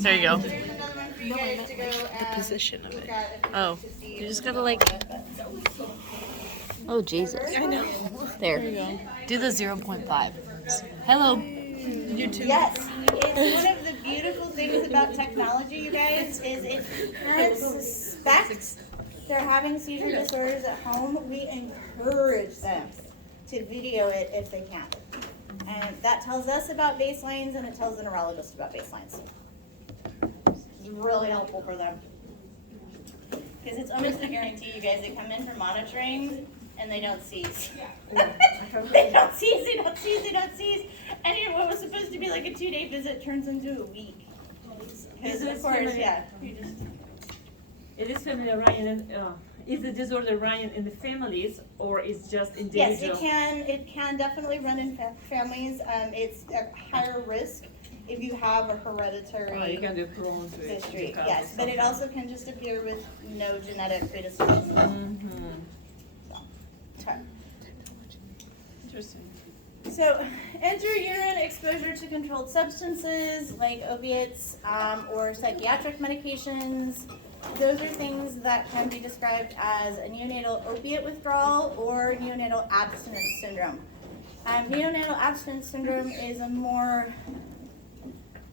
There you go. There's another one for you guys to go The position of it. at. Oh, you just gotta like. Oh Jesus! I know. There. Do the 0.5. Hello. YouTube. Yes, it's one of the beautiful things about technology, you guys, is if parents suspect they're having seizure disorders at home, we encourage them to video it if they can. And that tells us about baselines, and it tells the neurologist about baselines. It's really helpful for them. Because it's almost a guarantee, you guys, they come in for monitoring, and they don't seize. They don't seize. And what was supposed to be like a 2-day visit turns into a week. Because of course, yeah. It is family oriented. Is the disorder oriented in the families or is just individual? Yes, it can definitely run in families. It's a higher risk if you have a hereditary You can do Crohn's history. Yes, but it also can just appear with no genetic predisposition. Okay. Interesting. So, intra-urine exposure to controlled substances like opiates or psychiatric medications, those are things that can be described as a neonatal opiate withdrawal or neonatal abstinence syndrome. Neonatal abstinence syndrome is a more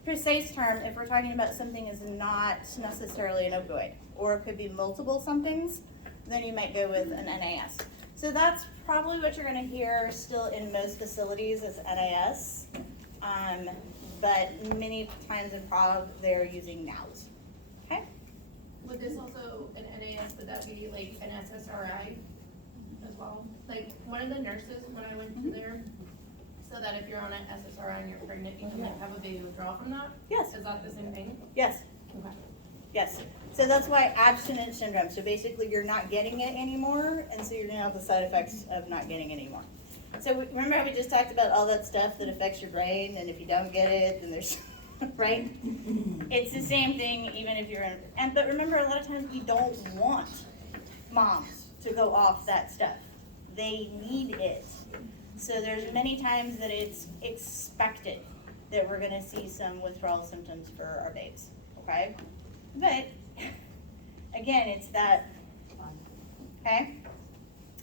precise term if we're talking about something is not necessarily an opioid, or it could be multiple somethings, then you might go with an NAS. So that's probably what you're going to hear still in most facilities is NAS, but many times in Prague they're using NOWs. Okay? Would this also, an NAS, would that be like an SSRI as well? Like one of the nurses, when I went to there, so that if you're on an SSRI and you're pregnant, you can like have a baby withdrawal from that? Yes. Is that the same thing? Yes. Okay. Yes. So that's why abstinence syndrome. So basically you're not getting it anymore, and so you're going to have the side effects of not getting it anymore. So remember how we just talked about all that stuff that affects your brain, and if you don't get it, then there's, right? It's the same thing even if you're in, but remember a lot of times we don't want moms to go off that stuff. They need it. So there's many times that it's expected that we're going to see some withdrawal symptoms for our babes, okay? But, again, it's that, okay?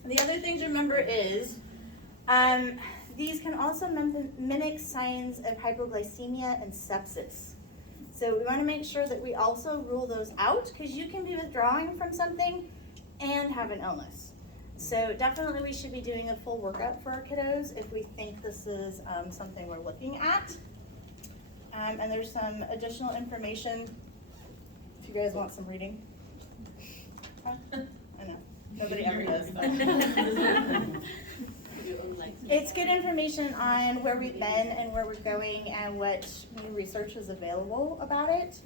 The other thing to remember is, these can also mimic signs of hypoglycemia and sepsis. So we want to make sure that we also rule those out, because you can be withdrawing from something and have an illness. So definitely we should be doing a full workup for our kiddos if we think this is something we're looking at. And there's some additional information if you guys want some reading. Huh? I know, nobody ever does. It's good information on where we've been and where we're going and what new research is available about it.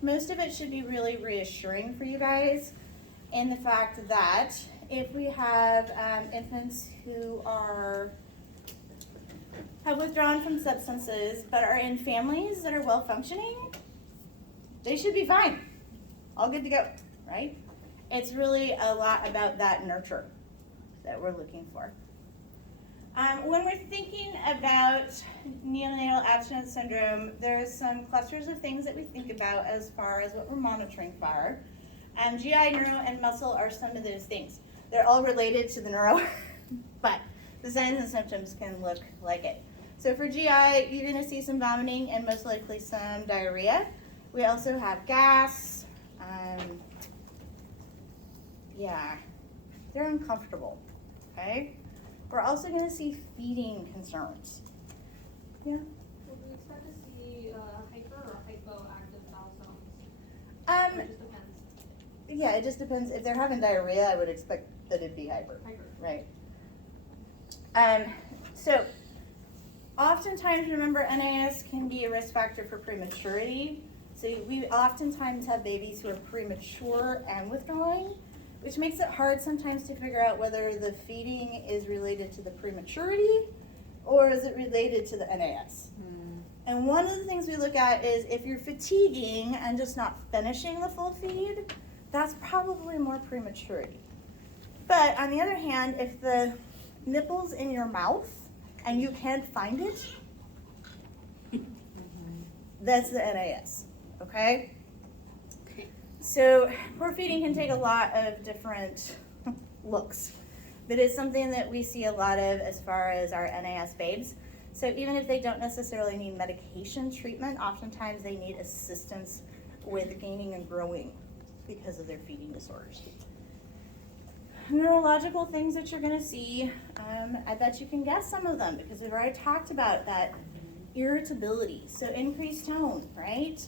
Most of it should be really reassuring for you guys in the fact that if we have infants who have withdrawn from substances but are in families that are well functioning, they should be fine. All good to go, right? It's really a lot about that nurture that we're looking for. When we're thinking about neonatal abstinence syndrome, there's some clusters of things that we think about as far as what we're monitoring for. GI, neuro, and muscle are some of those things. They're all related to the neuro, but the signs and symptoms can look like it. So for GI, you're going to see some vomiting and most likely some diarrhea. We also have gas. Yeah, they're uncomfortable, okay? We're also going to see feeding concerns. Yeah? Would we expect to see hyper or hypoactive bowel sounds? It just depends. Yeah, it just depends. If they're having diarrhea, I would expect that it'd be hyper. Right. So, oftentimes, remember, NAS can be a risk factor for prematurity. So we oftentimes have babies who are premature and withdrawing, which makes it hard sometimes to figure out whether the feeding is related to the prematurity or is it related to the NAS. And one of the things we look at is if you're fatiguing and just not finishing the full feed, that's probably more prematurity. But on the other hand, if the nipple's in your mouth and you can't find it, that's the NAS, okay? So poor feeding can take a lot of different looks, but it's something that we see a lot of as far as our NAS babes. So even if they don't necessarily need medication treatment, oftentimes they need assistance with gaining and growing because of their feeding disorders. Neurological things that you're gonna see, I bet you can guess some of them because we've already talked about that irritability. So increased tone, right?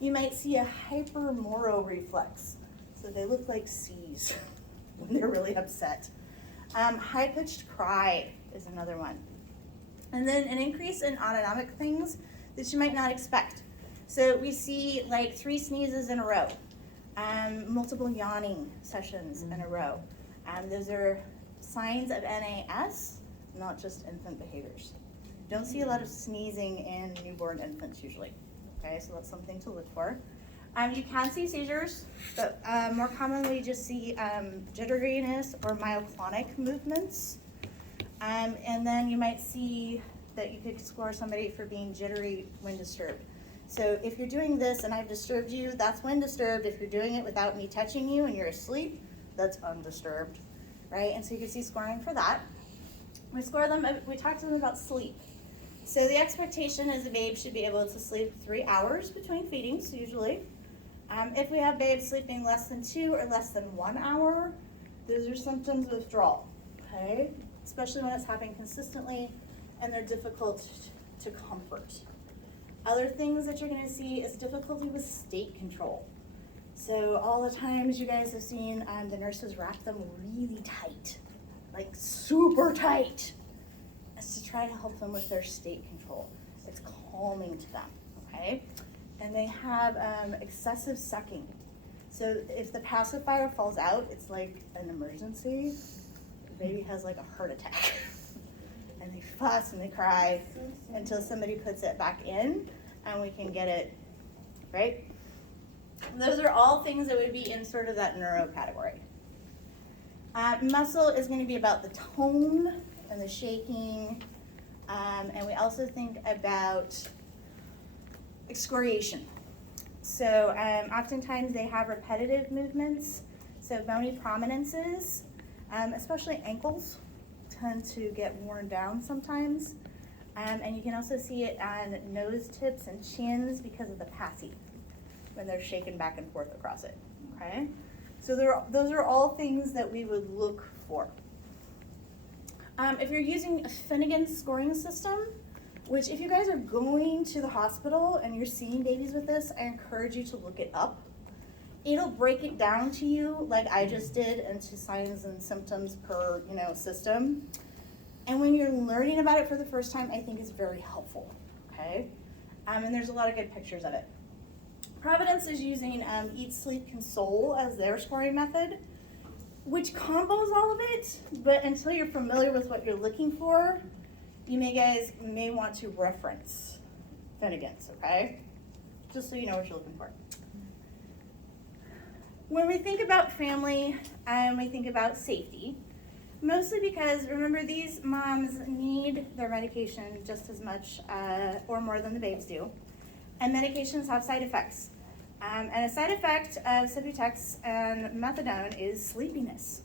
You might see a hypermoro reflex. So they look like C's when they're really upset. High-pitched cry is another one. And then an increase in autonomic things that you might not expect. So we see like 3 sneezes in a row, multiple yawning sessions in a row. Those are signs of NAS, not just infant behaviors. Don't see a lot of sneezing in newborn infants usually. Okay, so that's something to look for. You can see seizures, but more commonly just see jitteriness or myoclonic movements. And then you might see that you could score somebody for being jittery when disturbed. So if you're doing this and I've disturbed you, that's when disturbed. If you're doing it without me touching you and you're asleep, that's undisturbed, right? And so you can see scoring for that. We score them, we talked to them about sleep. So the expectation is the babe should be able to sleep 3 hours between feedings, usually. If we have babes sleeping less than 2 or less than 1 hour, those are symptoms of withdrawal, okay? Especially when it's happening consistently and they're difficult to comfort. Other things that you're gonna see is difficulty with state control. So all the times you guys have seen the nurses wrap them really tight, like super tight. It's to try to help them with their state control. It's calming to them, okay? And they have excessive sucking. So if the pacifier falls out, it's like an emergency. The baby has like a heart attack. And they fuss and they cry until somebody puts it back in and we can get it, right? Those are all things that would be in sort of that neuro category. Muscle is going to be about the tone and the shaking, and we also think about excoriation. So oftentimes they have repetitive movements, so bony prominences, especially ankles tend to get worn down sometimes, and you can also see it on nose tips and chins because of the passy when they're shaken back and forth across it, okay? So those are all things that we would look for. If you're using a Finnegan's scoring system, which if you guys are going to the hospital and you're seeing babies with this, I encourage you to look it up. It'll break it down to you like I just did into signs and symptoms per system. And when you're learning about it for the first time, I think it's very helpful, okay? And there's a lot of good pictures of it. Providence is using Eat, Sleep, Console as their scoring method, which combos all of it, but until you're familiar with what you're looking for, you may want to reference Finnegan's, okay? Just so you know what you're looking for. When we think about family and we think about safety, mostly because remember these moms need their medication just as much or more than the babes do, and medications have side effects. And a side effect of Subutex and methadone is sleepiness.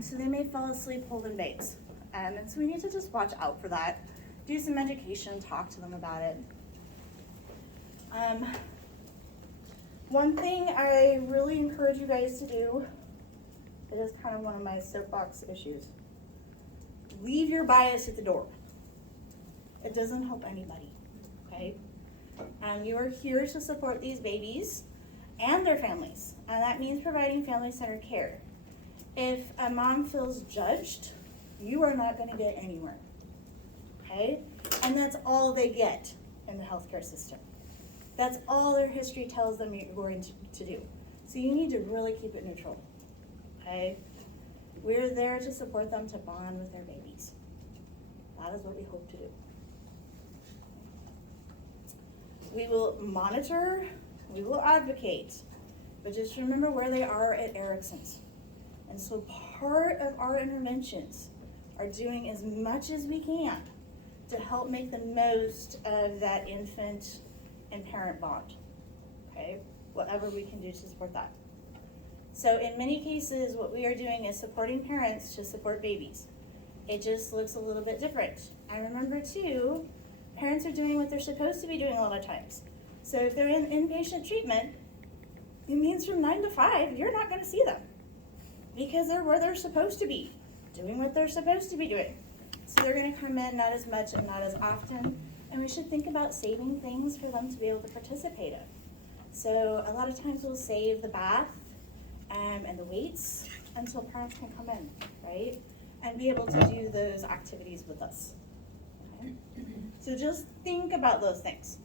So they may fall asleep holding babes. And so we need to just watch out for that. Do some education, talk to them about it. One thing I really encourage you guys to do, it is kind of one of my soapbox issues. Leave your bias at the door. It doesn't help anybody, okay? You are here to support these babies and their families, and that means providing family-centered care. If a mom feels judged, you are not going to get anywhere, okay? And that's all they get in the healthcare system. That's all their history tells them you're going to do. So you need to really keep it neutral, okay? We're there to support them to bond with their babies. That is what we hope to do. We will monitor, we will advocate, but just remember where they are at Erickson's. And so part of our interventions are doing as much as we can to help make the most of that infant and parent bond, okay? whatever we can do to support that. So in many cases, what we are doing is supporting parents to support babies. It just looks a little bit different. I remember too, parents are doing what they're supposed to be doing a lot of times. So if they're in inpatient treatment, it means from 9 to 5, you're not gonna see them because they're where they're supposed to be, doing what they're supposed to be doing. So they're gonna come in not as much and not as often, and we should think about saving things for them to be able to participate in. So a lot of times we'll save the bath and the weights until parents can come in, right? And be able to do those activities with us. Okay? So just think about those things.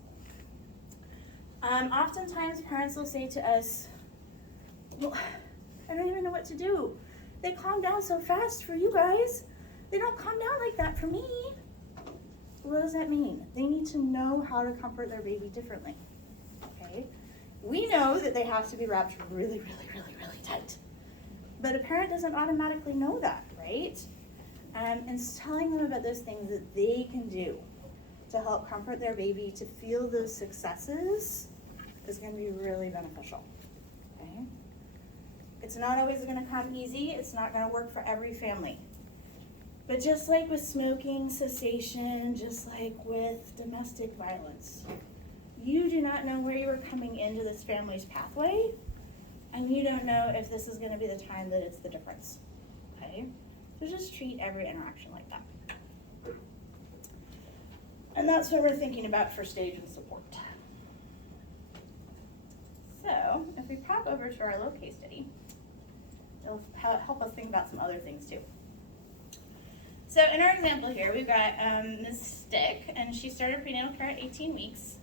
Oftentimes parents will say to us, well, I don't even know what to do. They calm down so fast for you guys. They don't calm down like that for me. What does that mean? They need to know how to comfort their baby differently, okay? We know that they have to be wrapped really, really, really, really tight. But a parent doesn't automatically know that, right? And telling them about those things that they can do to help comfort their baby to feel those successes is going to be really beneficial, okay? It's not always going to come easy. It's not going to work for every family. But just like with smoking cessation, just like with domestic violence, you do not know where you are coming into this family's pathway, and you don't know if this is going to be the time that it's the difference, okay? So just treat every interaction like that. And that's what we're thinking about for stage and support. So if we pop over to our little case study, it'll help us think about some other things too. So in our example here, we've got Ms. Stick, and she started prenatal care at 18 weeks.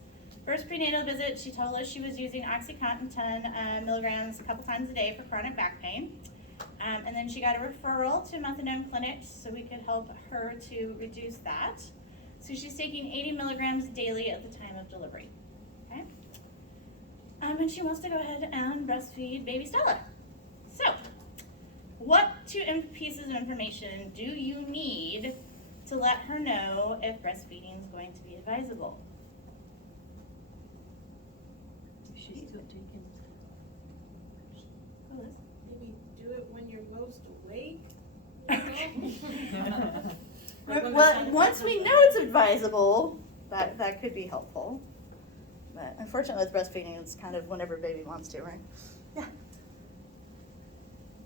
First prenatal visit, she told us she was using OxyContin 10 milligrams a couple times a day for chronic back pain. And then she got a referral to a methadone clinic so we could help her to reduce that. So she's taking 80 milligrams daily at the time of delivery, okay? And she wants to go ahead and breastfeed baby Stella. So, what two pieces of information do you need to let her know if breastfeeding is going to be advisable? She's still taking. Maybe do it when you're most awake. Well, once we know it's advisable, that could be helpful. But unfortunately with breastfeeding, it's kind of whenever baby wants to, right? Yeah.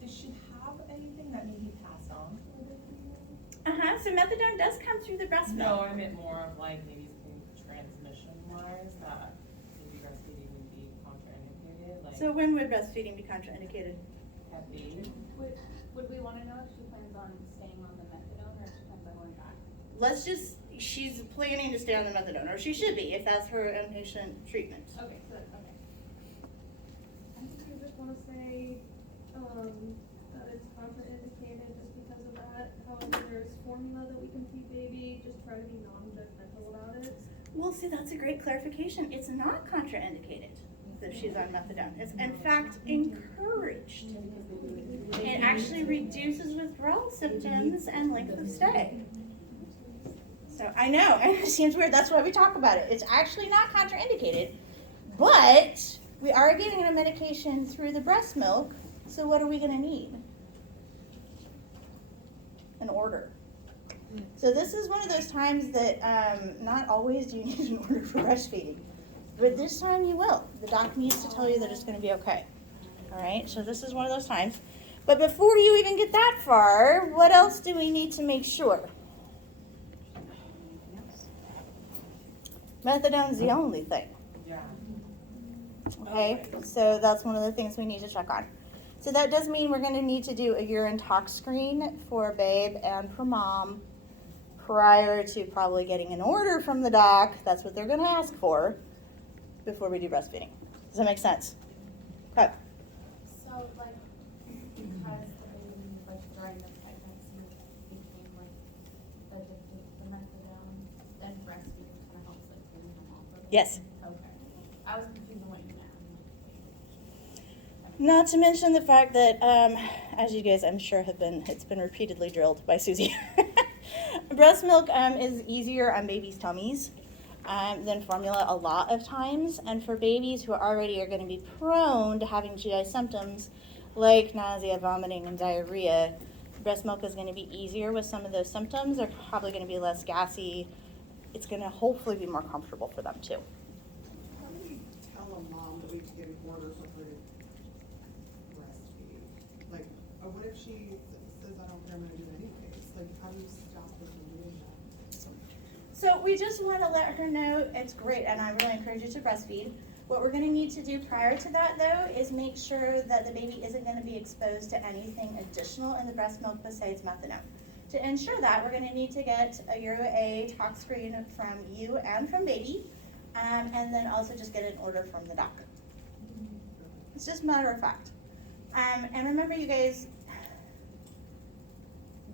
Does she have anything that may be passed on? So methadone does come through the breast milk. No, I meant more of like maybe transmission-wise, that maybe breastfeeding would be contraindicated, like So when would breastfeeding be contraindicated? Hep B. Would we wanna know if she plans on staying on the methadone or if she plans on going back? She's planning to stay on the methadone, or she should be if that's her inpatient treatment. Okay, good, okay. I think I just wanna say, that it's contraindicated just because of that. However, there's formula that we can feed baby, just try to be non-judgmental about it. Well, see, that's a great clarification. It's not contraindicated that she's on methadone. It's in fact encouraged. It actually reduces withdrawal symptoms and length of stay. So I know, and it seems weird. That's why we talk about it. It's actually not contraindicated, but we are giving a medication through the breast milk. So what are we going to need? An order. So this is one of those times that not always do you need an order for breastfeeding, but this time you will. The doc needs to tell you that it's going to be okay. All right, so this is one of those times. But before you even get that far, what else do we need to make sure? Methadone's the only thing. Yeah. Okay, so that's one of the things we need to check on. So that does mean we're going to need to do a urine tox screen for babe and for mom prior to probably getting an order from the doc. That's what they're going to ask for before we do breastfeeding. Does that make sense? Okay. So, like, because the baby, like, during the pregnancy became, like, addicted to methadone, then breastfeeding kind of helps, like, bring them off of it? Yes. Okay. I was confused on what you meant. Not to mention the fact that, as you guys I'm sure it's been repeatedly drilled by Susie. Breast milk is easier on babies' tummies. than formula a lot of times. And for babies who already are going to be prone to having GI symptoms like nausea, vomiting, and diarrhea, breast milk is going to be easier with some of those symptoms. They're probably going to be less gassy. It's going to hopefully be more comfortable for them too. How do we tell a mom that we can get orders of her to breastfeed? Like, what if she says, I don't care, I'm gonna do it anyways? Like, how do you stop her from doing that? So we just want to let her know it's great, and I really encourage you to breastfeed. What we're going to need to do prior to that, though, is make sure that the baby isn't going to be exposed to anything additional in the breast milk besides methadone. To ensure that, we're going to need to get a UA tox screen from you and from baby, and then also just get an order from the doc. It's just a matter of fact. And remember, you guys,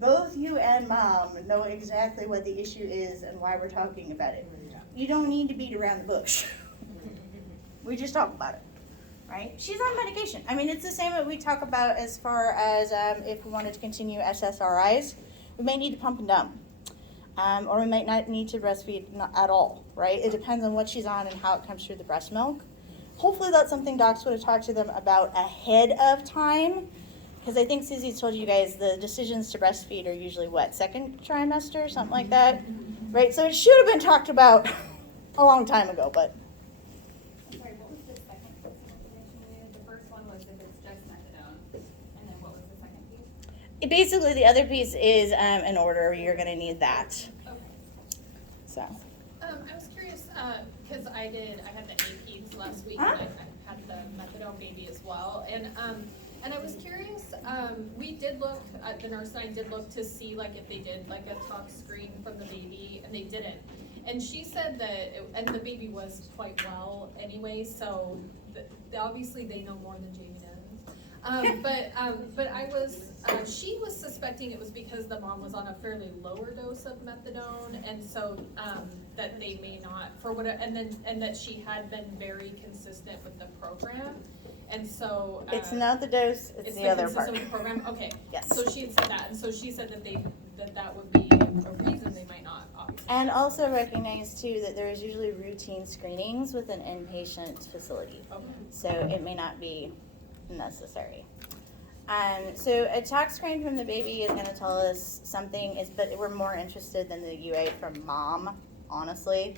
both you and mom know exactly what the issue is and why we're talking about it. You don't need to beat around the bush. We just talk about it, right? She's on medication. I mean, it's the same that we talk about as far as if we wanted to continue SSRIs. We may need to pump and dump, or we might not need to breastfeed at all, right? It depends on what she's on and how it comes through the breast milk. Hopefully that's something docs would have talked to them about ahead of time, because I think Susie told you guys the decisions to breastfeed are usually what, second trimester, something like that, right? So it should have been talked about a long time ago, but. Sorry, what was the second piece of information we needed? The first one was if it's just methadone, and then what was the second piece? Basically, the other piece is an order. You're going to need that. Okay. So. I was curious, because I had the APs last week, Huh? and I had the methadone baby as well, and I was curious, we did look, the nurse and I did look to see like if they did like a tox screen from the baby, and they didn't. And she said that, and the baby was quite well anyway, so obviously they know more than Jamie does. But I was, she was suspecting it was because the mom was on a fairly lower dose of methadone, and so that they may not, for whatever, and that she had been very consistent with the program, and so. It's not the dose, it's the other part. Consistent with the program, okay. Yes. So she had said that, and so she said that would be a reason they might not, obviously. And also recognize too that there is usually routine screenings with an inpatient facility. Okay. So it may not be necessary. So a tox screen from the baby is going to tell us something, but we're more interested than the UA from mom, honestly.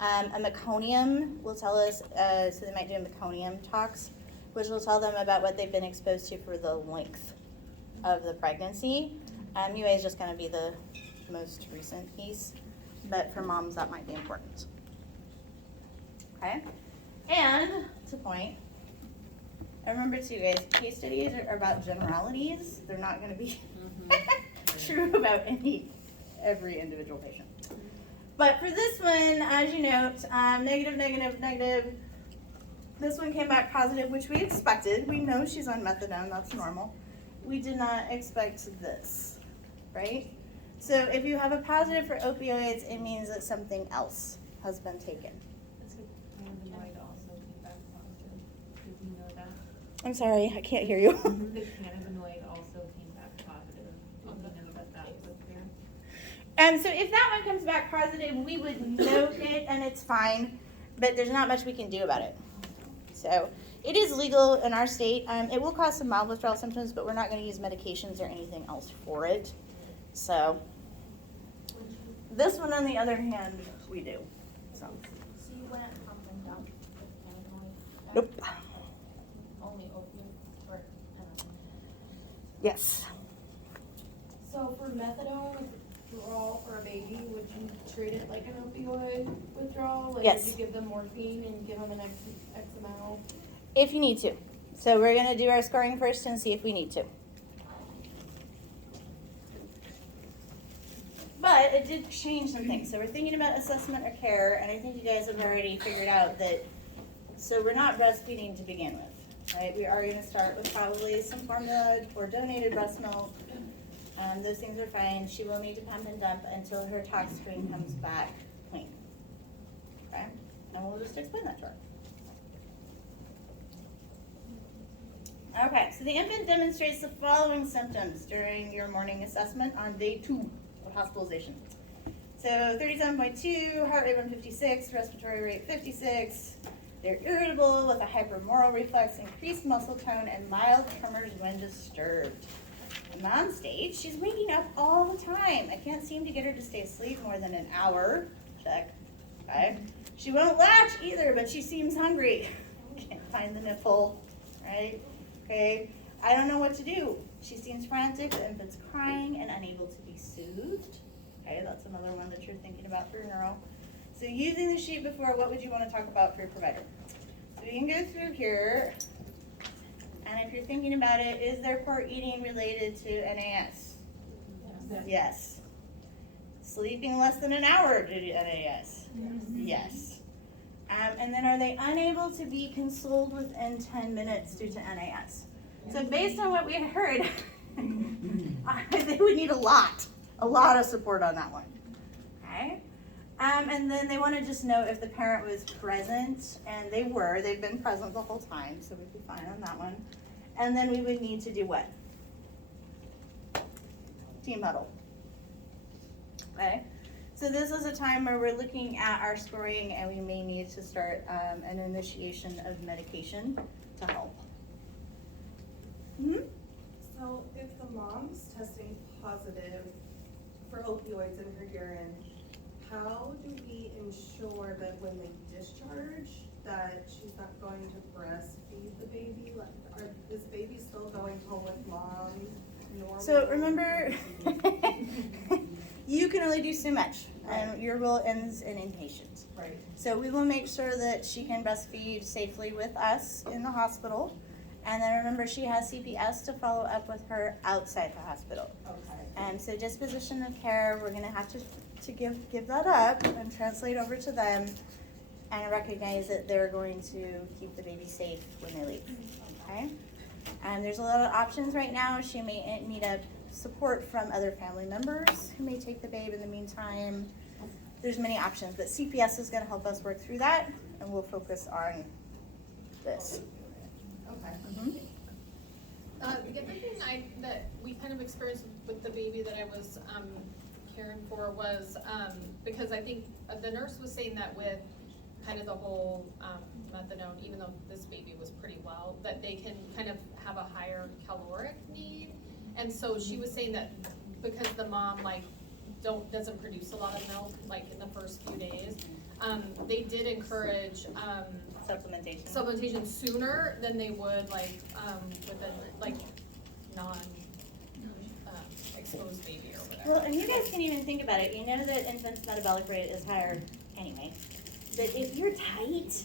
A meconium will tell us, so they might do a meconium tox, which will tell them about what they've been exposed to for the length of the pregnancy. UA is just going to be the most recent piece, but for moms that might be important. Okay? And to point, and remember too guys, case studies are about generalities. They're not going to be true about every individual patient. But for this one, as you note, negative, negative, negative. This one came back positive, which we expected. We know she's on methadone, that's normal. We did not expect this, right? So if you have a positive for opioids, it means that something else has been taken. It's a cannabinoid also came back positive. Did you know that? I'm sorry, I can't hear you. The cannabinoid also came back positive. Did you know that was there? And so if that one comes back positive, we would note it and it's fine, but there's not much we can do about it. So it is legal in our state. It will cause some mild withdrawal symptoms, but we're not going to use medications or anything else for it. So this one, on the other hand, we do. So So you wouldn't pump and dump with cannabinoid? nope. Only opiates or, Yes. So for methadone withdrawal for a baby, would you treat it like an opioid withdrawal? Like Yes. would you give them morphine and give them an X amount? If you need to. So we're going to do our scoring first and see if we need to. But it did change some things. So we're thinking about assessment or care, and I think you guys have already figured out that, so we're not breastfeeding to begin with, right? We are going to start with probably some formula or donated breast milk. Those things are fine. She will need to pump and dump until her tox screen comes back clean. Okay? And we'll just explain that to her. Okay, so the infant demonstrates the following symptoms during your morning assessment on day 2 of hospitalization. So 37.2, heart rate 156, respiratory rate 56. They're irritable with a hypermoral reflex, increased muscle tone, and mild tremors when disturbed. Mom states she's waking up all the time. I can't seem to get her to stay asleep more than an hour. Check. Okay. She won't latch either, but she seems hungry. Can't find the nipple, right? Okay. I don't know what to do. She seems frantic, the infant's crying and unable to be soothed. Okay, that's another one that you're thinking about for your neuro. So using the sheet before, what would you want to talk about for your provider? So you can go through here, and if you're thinking about it, is their poor eating related to NAS? Yes. Sleeping less than an hour due to NAS? Yes. And then are they unable to be consoled within 10 minutes due to NAS? So based on what we had heard, they would need a lot of support on that one. Okay. And then they want to just know if the parent was present, and they were. They've been present the whole time, so we'd be fine on that one. And then we would need to do what? Team huddle. Okay. So this is a time where we're looking at our scoring, and we may need to start an initiation of medication to help. So if the mom's testing positive for opioids in her urine, how do we ensure that when they discharge that she's not going to breastfeed the baby? Like, is baby still going home with mom normally? So remember, you can only do so much, and your role ends in inpatient. Right. So we will make sure that she can breastfeed safely with us in the hospital. And then remember, she has CPS to follow up with her outside the hospital. Okay. And so disposition of care, we're gonna have to give that up and translate over to them and recognize that they're going to keep the baby safe when they leave, okay? And there's a lot of options right now. She may need a support from other family members who may take the babe in the meantime. There's many options, but CPS is gonna help us work through that, and we'll focus on this. Okay. The other thing that we kind of experienced with the baby that I was caring for was, because I think the nurse was saying that with kind of the whole methadone, even though this baby was pretty well, that they can kind of have a higher caloric need. And so she was saying that because the mom doesn't produce a lot of milk like in the first few days, they did encourage supplementation sooner than they would with a non exposed baby or whatever. Well, and you guys can even think about it. You know that infant's metabolic rate is higher anyway. But if you're tight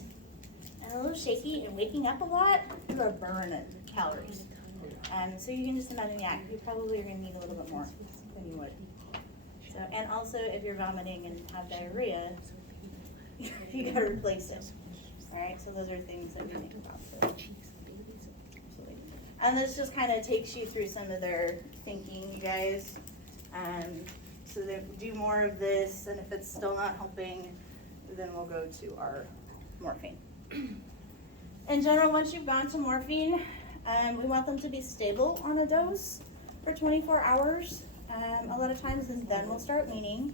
and a little shaky and waking up a lot, you are burning calories. So you can just imagine, yeah, you probably are going to need a little bit more than you would. So, and also if you're vomiting and have diarrhea, you got to replace it. All right, so those are things that we think about. And this just kind of takes you through some of their thinking, you guys. So they do more of this, and if it's still not helping, then we'll go to our morphine. In general, once you've gone to morphine, we want them to be stable on a dose for 24 hours. A lot of times, and then we'll start weaning.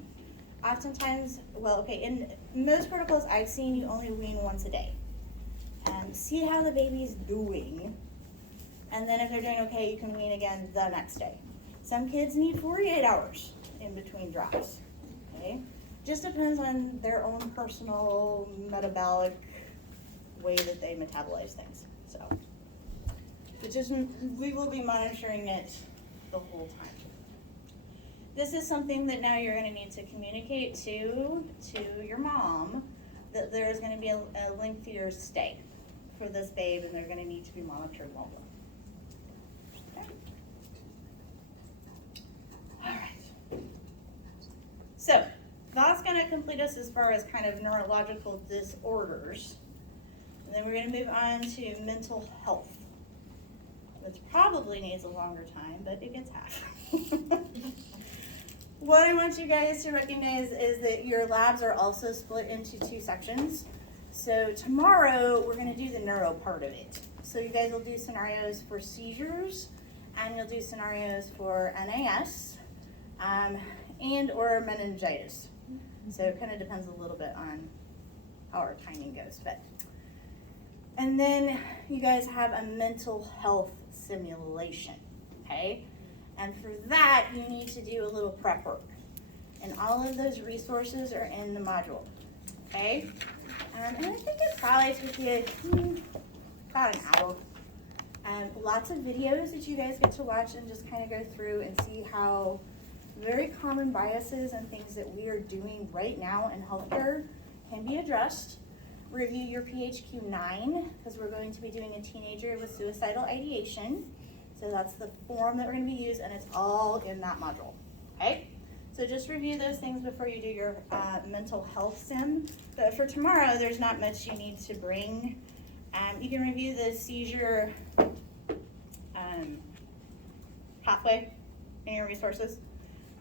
Oftentimes, in most protocols I've seen, you only wean once a day. See how the baby's doing, and then if they're doing okay, you can wean again the next day. Some kids need 48 hours in between drops, okay? Just depends on their own personal metabolic way that they metabolize things, so. We will be monitoring it the whole time. This is something that now you're gonna need to communicate to your mom, that there is gonna be a lengthier stay for this babe, and they're gonna need to be monitored longer. Okay. All right. So that's gonna complete us as far as kind of neurological disorders. And then we're gonna move on to mental health, which probably needs a longer time, but it gets half. What I want you guys to recognize is that your labs are also split into two sections. So tomorrow, we're gonna do the neuro part of it. So you guys will do scenarios for seizures, and you'll do scenarios for NAS, and or meningitis. So it kind of depends a little bit on how our timing goes, but. And then you guys have a mental health simulation, okay? And for that, you need to do a little prep work. And all of those resources are in the module, okay? And I think it probably took you about an hour. Lots of videos that you guys get to watch and just kind of go through and see how very common biases and things that we are doing right now in healthcare can be addressed. Review your PHQ-9, because we're going to be doing a teenager with suicidal ideation. So that's the form that we're going to be used, and it's all in that module, okay? So just review those things before you do your mental health sim. But for tomorrow, there's not much you need to bring. You can review the seizure pathway in your resources.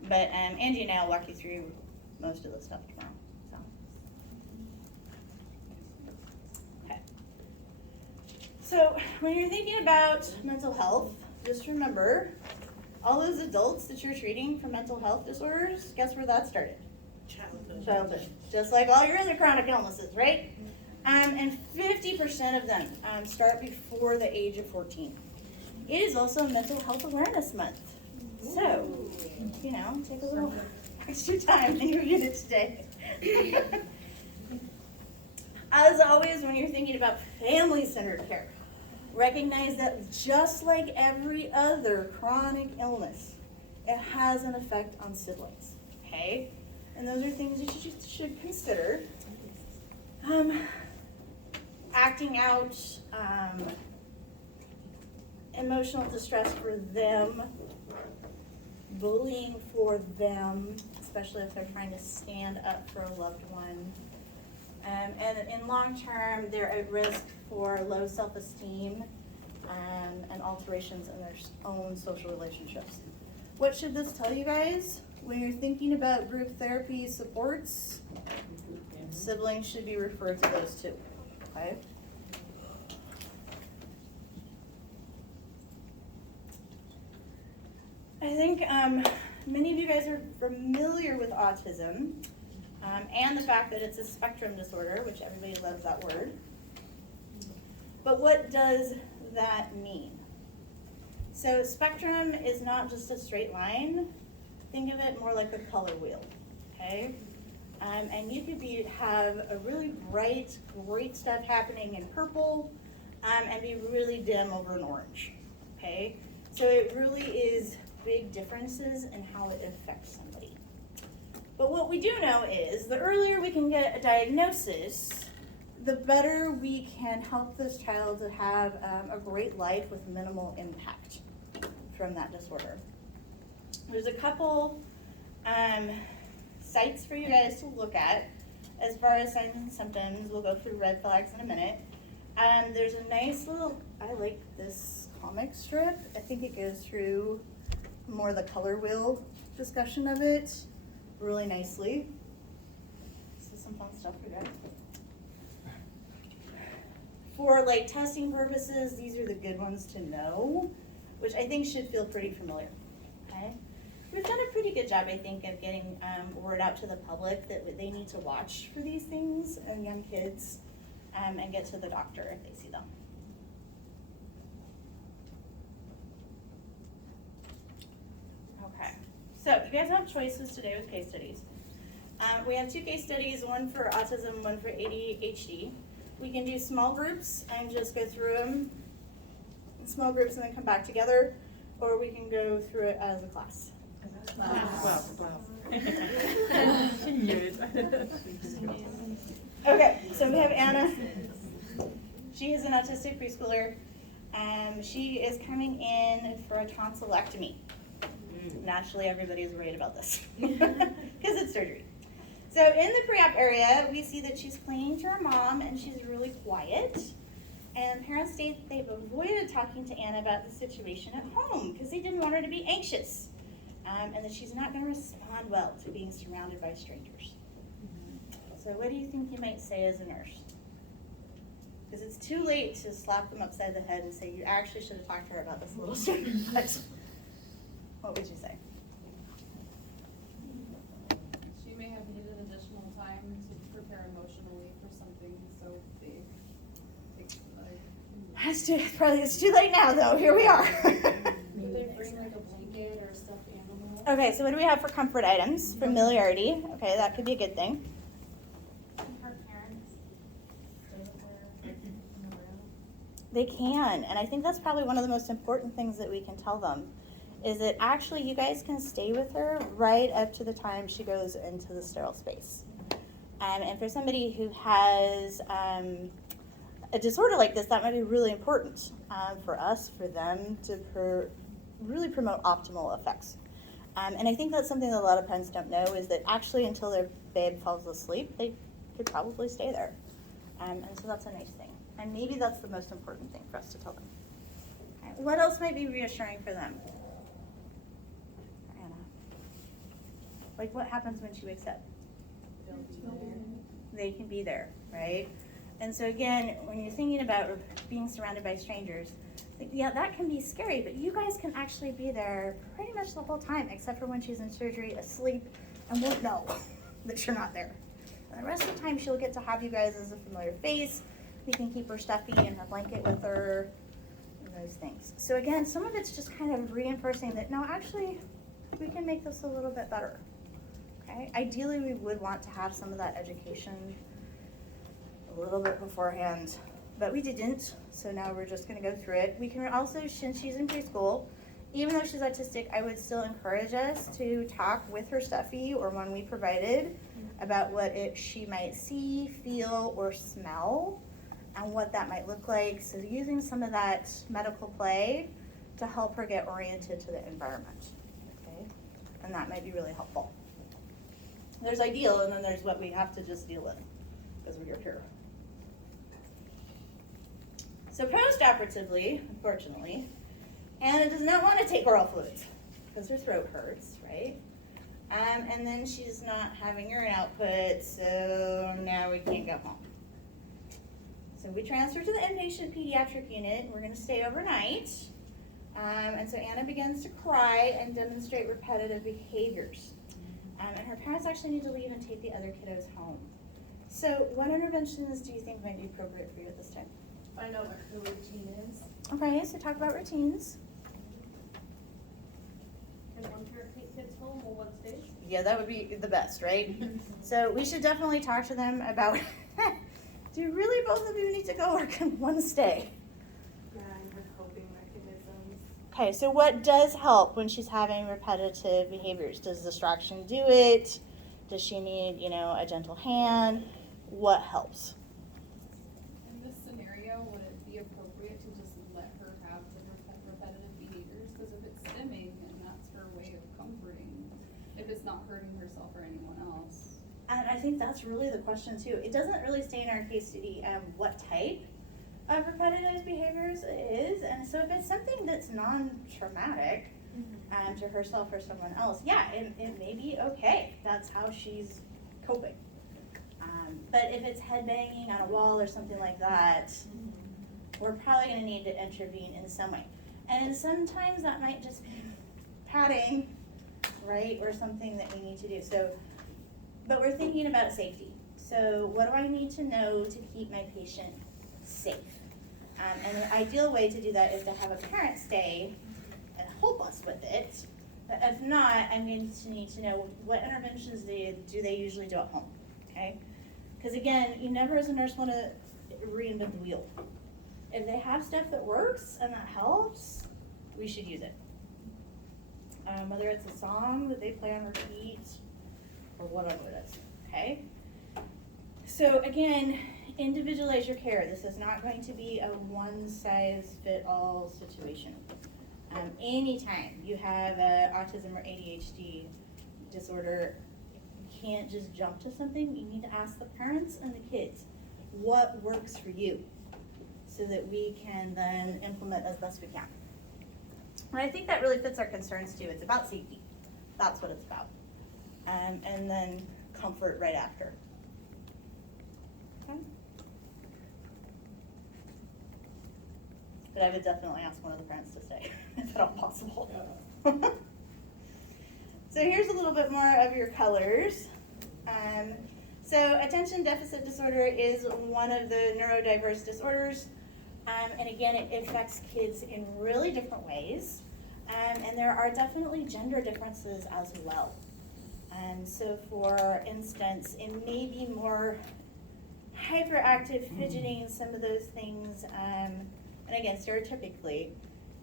But Angie and I will walk you through most of the stuff tomorrow. So when you're thinking about mental health, just remember, all those adults that you're treating for mental health disorders, guess where that started? Childhood. Just like all your other chronic illnesses, right? And 50% of them start before the age of 14. It is also Mental Health Awareness Month. So, you know, take a little extra time and you get it today. As always, when you're thinking about family-centered care, recognize that just like every other chronic illness, it has an effect on siblings, okay? And those are things you should consider. Acting out emotional distress for them, bullying for them, especially if they're trying to stand up for a loved one. And in long term, they're at risk for low self-esteem and alterations in their own social relationships. What should this tell you guys? When you're thinking about group therapy supports, siblings should be referred to those too, okay? I think many of you guys are familiar with autism. And the fact that it's a spectrum disorder, which everybody loves that word. But what does that mean? So spectrum is not just a straight line. Think of it more like a color wheel, okay? And you could have a really bright, great stuff happening in purple and be really dim over in orange, okay? So it really is big differences in how it affects somebody. But what we do know is the earlier we can get a diagnosis, the better we can help this child to have a great life with minimal impact from that disorder. There's a couple sites for you guys to look at as far as signs and symptoms. We'll go through red flags in a minute. There's a nice little, I like this comic strip. I think it goes through more the color wheel discussion of it really nicely. This is some fun stuff for guys. For like testing purposes, these are the good ones to know, which I think should feel pretty familiar, okay? We've done a pretty good job, I think, of getting word out to the public that they need to watch for these things and young kids and get to the doctor if they see them. Okay, so you guys have choices today with case studies. We have 2 case studies, one for autism, one for ADHD. We can do small groups and just go through them in small groups and then come back together, or we can go through it as a class. Okay, so we have Anna. She is an autistic preschooler. She is coming in for a tonsillectomy. Naturally, everybody's worried about this because it's surgery. So in the pre-op area, we see that she's clinging to her mom and she's really quiet. And parents state that they've avoided talking to Anna about the situation at home because they didn't want her to be anxious and that she's not going to respond well to being surrounded by strangers. So what do you think you might say as a nurse? Because it's too late to slap them upside the head and say, you actually should have talked to her about this a little sooner. But what would you say? She may have needed additional It's too late now though, here we are. Could they bring like a blanket or a stuffed animal? Okay, so what do we have for comfort items? Familiarity, okay, that could be a good thing. Can her parents stay with her in the room? They can, and I think that's probably one of the most important things that we can tell them, is that actually you guys can stay with her right up to the time she goes into the sterile space. And for somebody who has a disorder like this, that might be really important for us, for them to really promote optimal effects. And I think that's something that a lot of parents don't know, is that actually until their babe falls asleep, they could probably stay there. And so that's a nice thing. And maybe that's the most important thing for us to tell them. Okay, what else might be reassuring for them? Anna. Like what happens when she wakes up? They can be there, right? And so again, when you're thinking about being surrounded by strangers, yeah, that can be scary, but you guys can actually be there pretty much the whole time, except for when she's in surgery, asleep, and won't know that you're not there. And the rest of the time, she'll get to have you guys as a familiar face. We can keep her stuffy and her blanket with her, and those things. So again, some of it's just kind of reinforcing that, no, actually, we can make this a little bit better. Okay? Ideally, we would want to have some of that education a little bit beforehand, but we didn't, so now we're just going to go through it. We can also, since she's in preschool, even though she's autistic, I would still encourage us to talk with her stuffy or one we provided about what she might see, feel, or smell, and what that might look like. So using some of that medical play to help her get oriented to the environment, okay? And that might be really helpful. There's ideal, and then there's what we have to just deal with because we are here. So post-operatively, unfortunately, Anna does not want to take oral fluids because her throat hurts, right? And then she's not having urine output, so now we can't go home. So we transfer to the inpatient pediatric unit. We're going to stay overnight. And so Anna begins to cry and demonstrate repetitive behaviors. And her parents actually need to leave and take the other kiddos home. So what interventions do you think might be appropriate for you at this time? Find out what her routine is. Okay, so talk about routines. Can one parent take kids home while one stays? Yeah, that would be the best, right? So we should definitely talk to them about, do really both of you need to go or can one stay? Yeah, and her coping mechanisms. Okay, so what does help when she's having repetitive behaviors? Does distraction do it? Does she need, a gentle hand? What helps? In this scenario, would it be appropriate to just let her have the repetitive behaviors? Because if it's stimming and that's her way of comforting, if it's not hurting herself or anyone else. And I think that's really the question too. It doesn't really stay in our case study what type of repetitive behaviors it is. And so if it's something that's non-traumatic to herself or someone else, yeah, it may be okay. That's how she's coping. But if it's head banging on a wall or something like that, we're probably going to need to intervene in some way. And sometimes that might just be patting, right, or something that we need to do. So, but we're thinking about safety. So what do I need to know to keep my patient safe? And the ideal way to do that is to have a parent stay and help us with it. But if not, I'm going to need to know what interventions do they usually do at home, okay? Because again, you never as a nurse want to reinvent the wheel. If they have stuff that works and that helps, we should use it. Whether it's a song that they play on repeat or whatever it is, okay? So again, individualize your care. This is not going to be a one-size-fit-all situation. Anytime you have autism or ADHD disorder, you can't just jump to something. You need to ask the parents and the kids what works for you so that we can then implement as best we can. And I think that really fits our concerns too. It's about safety. That's what it's about. And then comfort right after. Okay. But I would definitely ask one of the parents to stay, if at all possible. So here's a little bit more of your colors. So attention deficit disorder is one of the neurodiverse disorders. And again, it affects kids in really different ways. And there are definitely gender differences as well. So for instance, it may be more hyperactive fidgeting, some of those things, and again, stereotypically,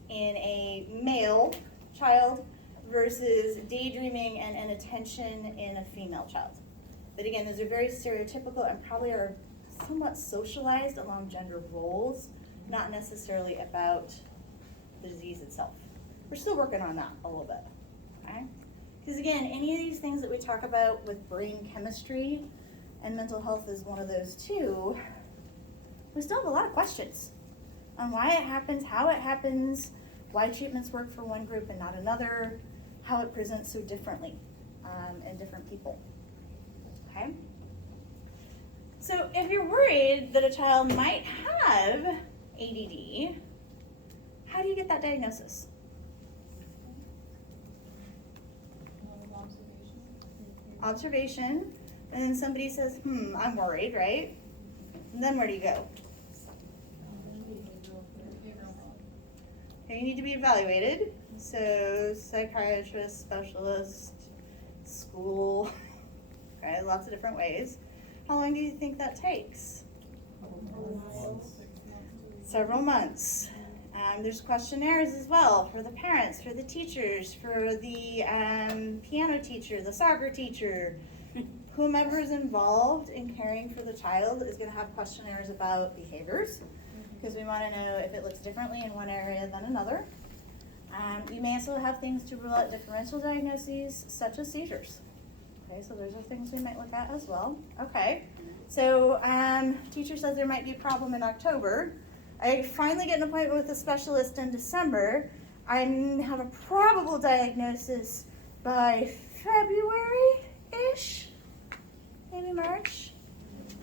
in a male child versus daydreaming and inattention in a female child. But again, those are very stereotypical and probably are somewhat socialized along gender roles, not necessarily about the disease itself. We're still working on that a little bit, okay? Because again, any of these things that we talk about with brain chemistry, and mental health is one of those too, we still have a lot of questions on why it happens, how it happens, why treatments work for one group and not another, how it presents so differently in different people, okay? So if you're worried that a child might have ADD, how do you get that diagnosis? Observation, and then somebody says, I'm worried, right? And then where do you go? Okay, you need to be evaluated. So psychiatrist, specialist, school, okay, lots of different ways. How long do you think that takes? Several months. There's questionnaires as well for the parents, for the teachers, for the piano teacher, the soccer teacher. Whomever is involved in caring for the child is going to have questionnaires about behaviors, because we want to know if it looks differently in one area than another. You may also have things to rule out differential diagnoses, such as seizures. Okay, so those are things we might look at as well. Okay, so teacher says there might be a problem in October. I finally get an appointment with a specialist in December. I have a probable diagnosis by February-ish, maybe March,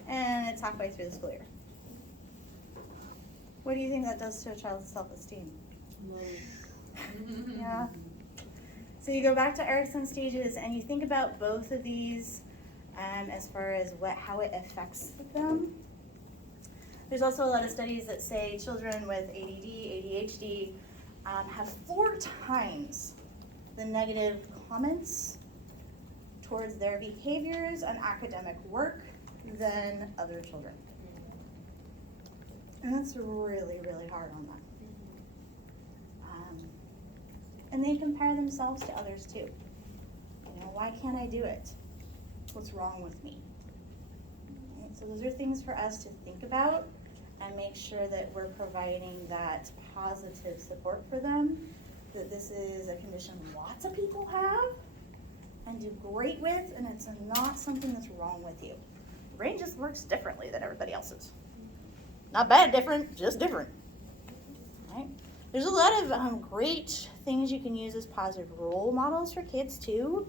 and it's halfway through the school year. What do you think that does to a child's self-esteem? Yeah. So you go back to Erikson stages and you think about both of these as far as how it affects them. There's also a lot of studies that say children with ADD, ADHD have 4 times the negative comments towards their behaviors and academic work than other children. And that's really, really hard on them. And they compare themselves to others too. You know, why can't I do it? What's wrong with me? Right? So those are things for us to think about and make sure that we're providing that positive support for them, that this is a condition lots of people have and do great with, and it's not something that's wrong with you. The brain just works differently than everybody else's. Not bad different, just different. Right? There's a lot of great things you can use as positive role models for kids too,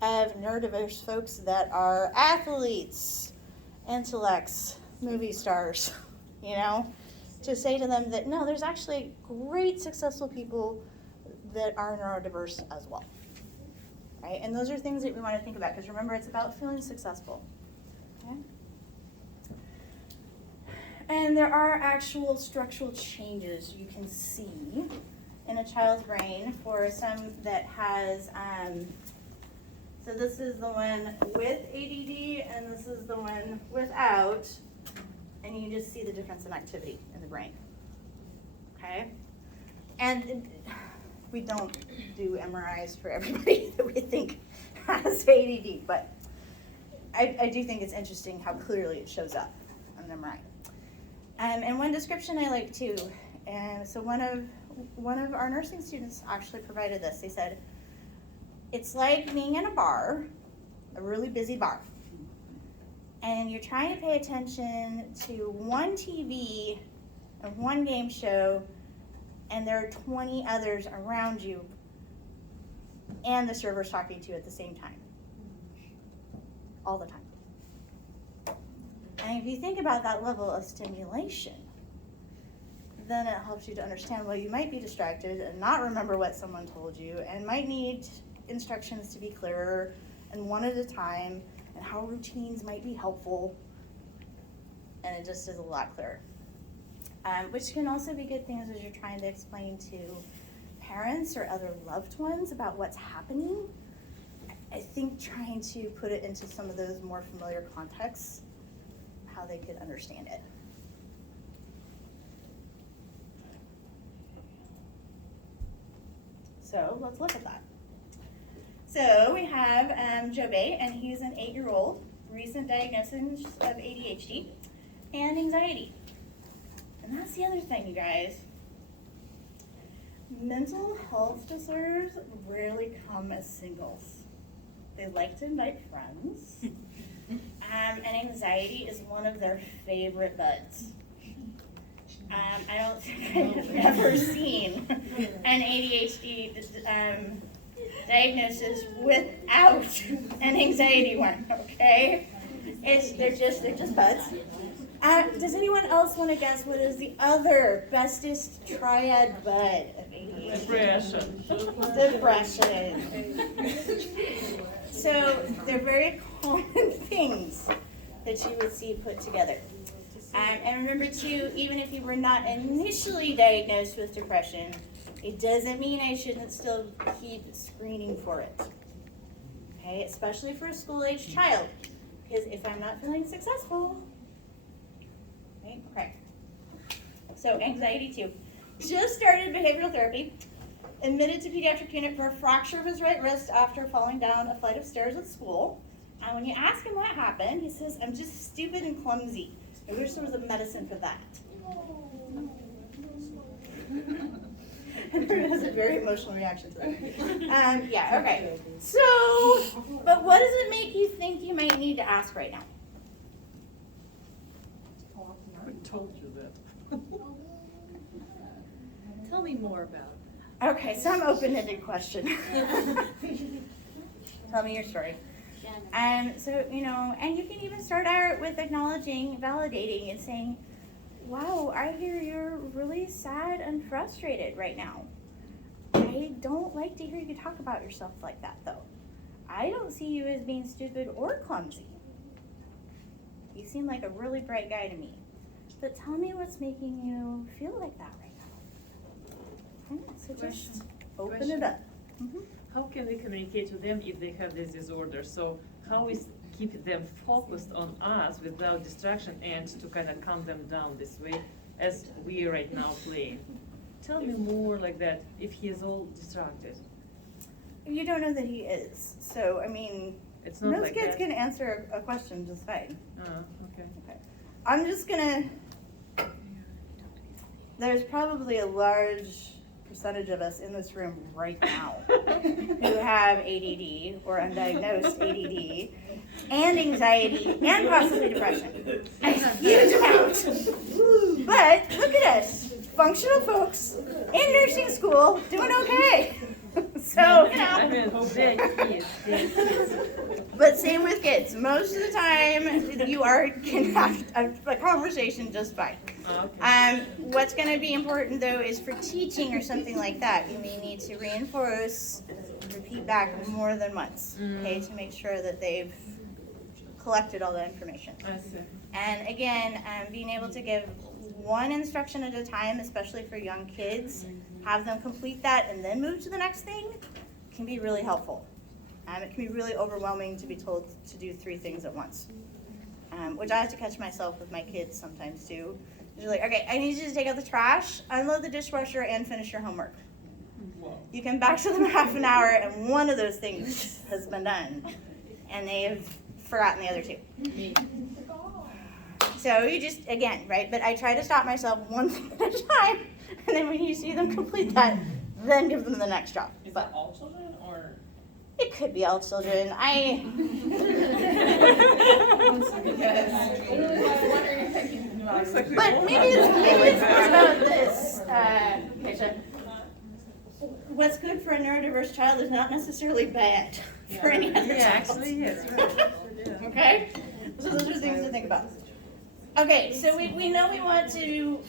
of neurodiverse folks that are athletes, intellects, movie stars, you know, to say to them that no, there's actually great successful people that are neurodiverse as well, right? And those are things that we want to think about, because remember, it's about feeling successful, okay? And there are actual structural changes you can see in a child's brain for some that has, so this is the one with ADD and this is the one without, and you can just see the difference in activity in the brain, okay? And we don't do MRIs for everybody that we think has ADD, but I do think it's interesting how clearly it shows up on an MRI. And one description I like too, and so one of our nursing students actually provided this. They said, it's like being in a bar, a really busy bar, and you're trying to pay attention to one TV and one game show, and there are 20 others around you, and the server's talking to you at the same time, all the time. And if you think about that level of stimulation, then it helps you to understand, well, you might be distracted and not remember what someone told you and might need instructions to be clearer and one at a time, and how routines might be helpful, and it just is a lot clearer. which can also be good things as you're trying to explain to parents or other loved ones about what's happening. I think trying to put it into some of those more familiar contexts, how they could understand it. So let's look at that. So we have Jobe, and he's an 8-year-old, recent diagnosis of ADHD and anxiety. And that's the other thing, you guys. Mental health disorders rarely come as singles. They like to invite friends. And anxiety is one of their favorite buds. I don't think I've ever seen an ADHD diagnosis without an anxiety one, okay? They're just buds. Does anyone else want to guess what is the other bestest triad bud of ADHD? Depression. So they're very common things that you would see put together. And remember too, even if you were not initially diagnosed with depression, it doesn't mean I shouldn't still keep screening for it. Okay, especially for a school-age child. Because if I'm not feeling successful, right? Okay. So anxiety too. Just started behavioral therapy. Admitted to pediatric unit for a fracture of his right wrist after falling down a flight of stairs at school. And when you ask him what happened, he says, "I'm just stupid and clumsy. I wish there was a medicine for that." And it has a very emotional reaction to that. Yeah, okay. So, but what does it make you think you might need to ask right now? I told you that. Tell me more about it. Okay, some open-ended question. Tell me your story. So, and you can even start out with acknowledging, validating, and saying, "Wow, I hear you're really sad and frustrated right now. I don't like to hear you talk about yourself like that, though. I don't see you as being stupid or clumsy. You seem like a really bright guy to me. But tell me what's making you feel like that right now." Okay, so just open it up. Mm-hmm. How can we communicate to them if they have this disorder? So how is keep them focused on us without distraction and to kind of calm them down this way as we right now playing? Tell me more like that if he is all distracted. You don't know that he is. So, I mean, It's not most like kids that. can answer a question just fine. Okay. I'm just gonna, there's probably a large percentage of us in this room right now who have ADD or undiagnosed ADD and anxiety and possibly depression. You don't. But look at us, functional folks in nursing school doing okay. So, I mean, But same with kids. Most of the time, you can have a conversation just fine. Okay. What's going to be important, though, is for teaching or something like that, you may need to reinforce, repeat back more than once, okay, to make sure that they've collected all the information. I see. And again, being able to give one instruction at a time, especially for young kids, have them complete that and then move to the next thing, can be really helpful. It can be really overwhelming to be told to do 3 things at once, which I have to catch myself with my kids sometimes too. They're like, "Okay, I need you to take out the trash, unload the dishwasher, and finish your homework." You come back to them in half an hour, and one of those things has been done, and they've forgotten the other 2. So you just, again, right, but I try to stop myself one thing at a time, and then when you see them complete that, then give them the next job. Is that all children or? It could be all children. But maybe it's more about this. Okay, so what's good for a neurodiverse child is not necessarily bad for any other child. Actually, yes. Right. Okay? So those are things to think about. Okay, so we know we want to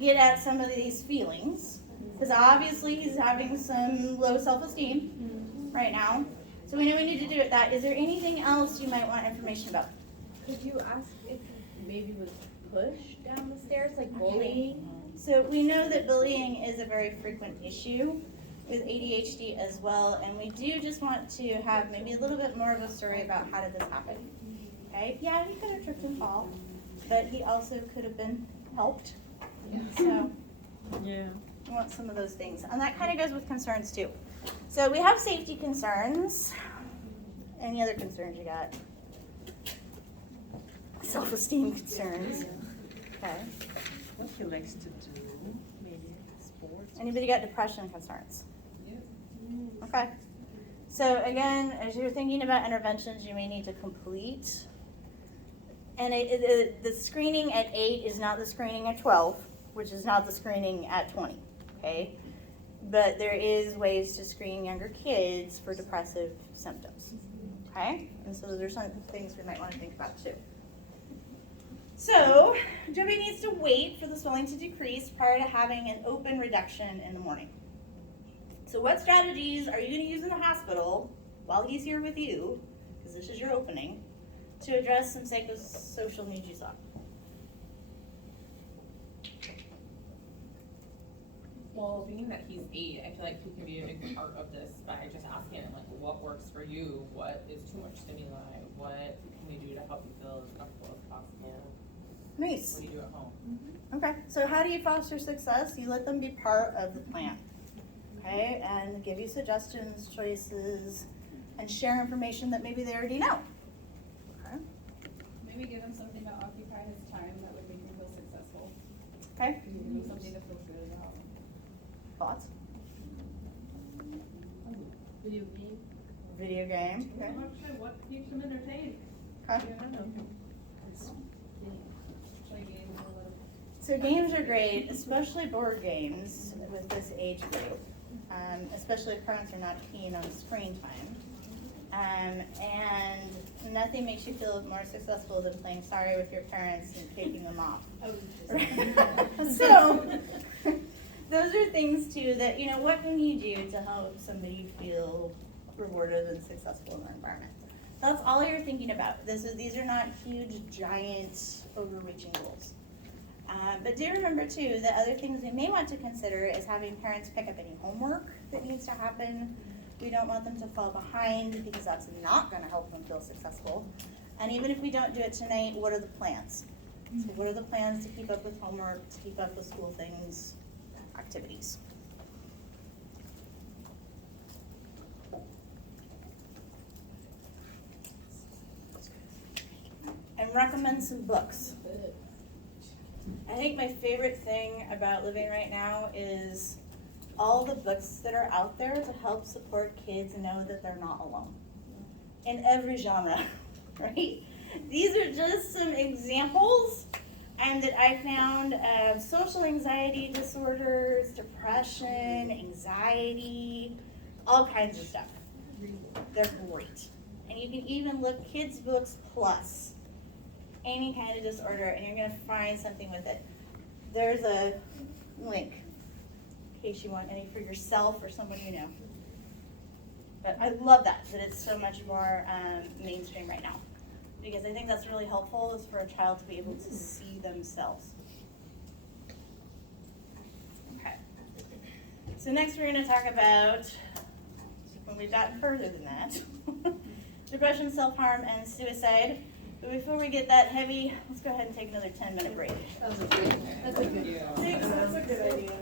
get at some of these feelings, because obviously he's having some low self-esteem right now. So we know we need to do that. Is there anything else you might want information about? Could you ask if maybe was push down the stairs, like bullying? So we know that bullying is a very frequent issue with ADHD as well, and we do just want to have maybe a little bit more of a story about how did this happen. Okay, yeah, he could have tripped and fall, but he also could have been helped. So Yeah. we want some of those things. And that kind of goes with concerns too. So we have safety concerns. Any other concerns you got? Self-esteem concerns. Okay. What he likes to do, maybe sports. Anybody got depression concerns? Okay. So again, as you're thinking about interventions you may need to complete, and the screening at 8 is not the screening at 12, which is not the screening at 20, okay? But there is ways to screen younger kids for depressive symptoms, okay? And so those are some things we might want to think about too. So, Joey needs to wait for the swelling to decrease prior to having an open reduction in the morning. So what strategies are you going to use in the hospital while he's here with you, because this is your opening, to address some psychosocial needs you saw? Well, being that he's 8, I feel like he can be a big part of this by just asking him, like, what works for you? What is too much stimuli? What can we do to help you feel as comfortable as possible? Nice. What do you do at home? Okay, so how do you foster success? You let them be part of the plan, okay? And give you suggestions, choices, and share information that maybe they already know. Okay. Maybe give him something to occupy his time that would make him feel successful. Okay. Give him something to feel good about. Thoughts? Video game? Video game. Okay. What keeps them entertained? Okay. Play games or like. So games are great, especially board games with this age group, especially if parents are not keen on screen time. And nothing makes you feel more successful than playing sorry with your parents and kicking them off. So those are things too that, you know, what can you do to help somebody feel rewarded and successful in their environment? That's all you're thinking about. These are not huge, giant, overreaching goals. But do remember too, that other things we may want to consider is having parents pick up any homework that needs to happen. We don't want them to fall behind because that's not going to help them feel successful. And even if we don't do it tonight, what are the plans? So what are the plans to keep up with homework, to keep up with school things, activities? And recommend some books. I think my favorite thing about living right now is all the books that are out there to help support kids know that they're not alone. In every genre, right? These are just some examples and that I found of social anxiety disorders, depression, anxiety, all kinds of stuff. They're great. And you can even look kids books plus any kind of disorder and you're gonna find something with it. There's a link in case you want any for yourself or someone you know. But I love that it's so much more mainstream right now. Because I think that's really helpful is for a child to be able to see themselves. Okay. So next we're gonna talk about, when we've gotten further than that, depression, self-harm, and suicide. But before we get that heavy, let's go ahead and take another 10-minute break. That's a good idea. That's a good idea.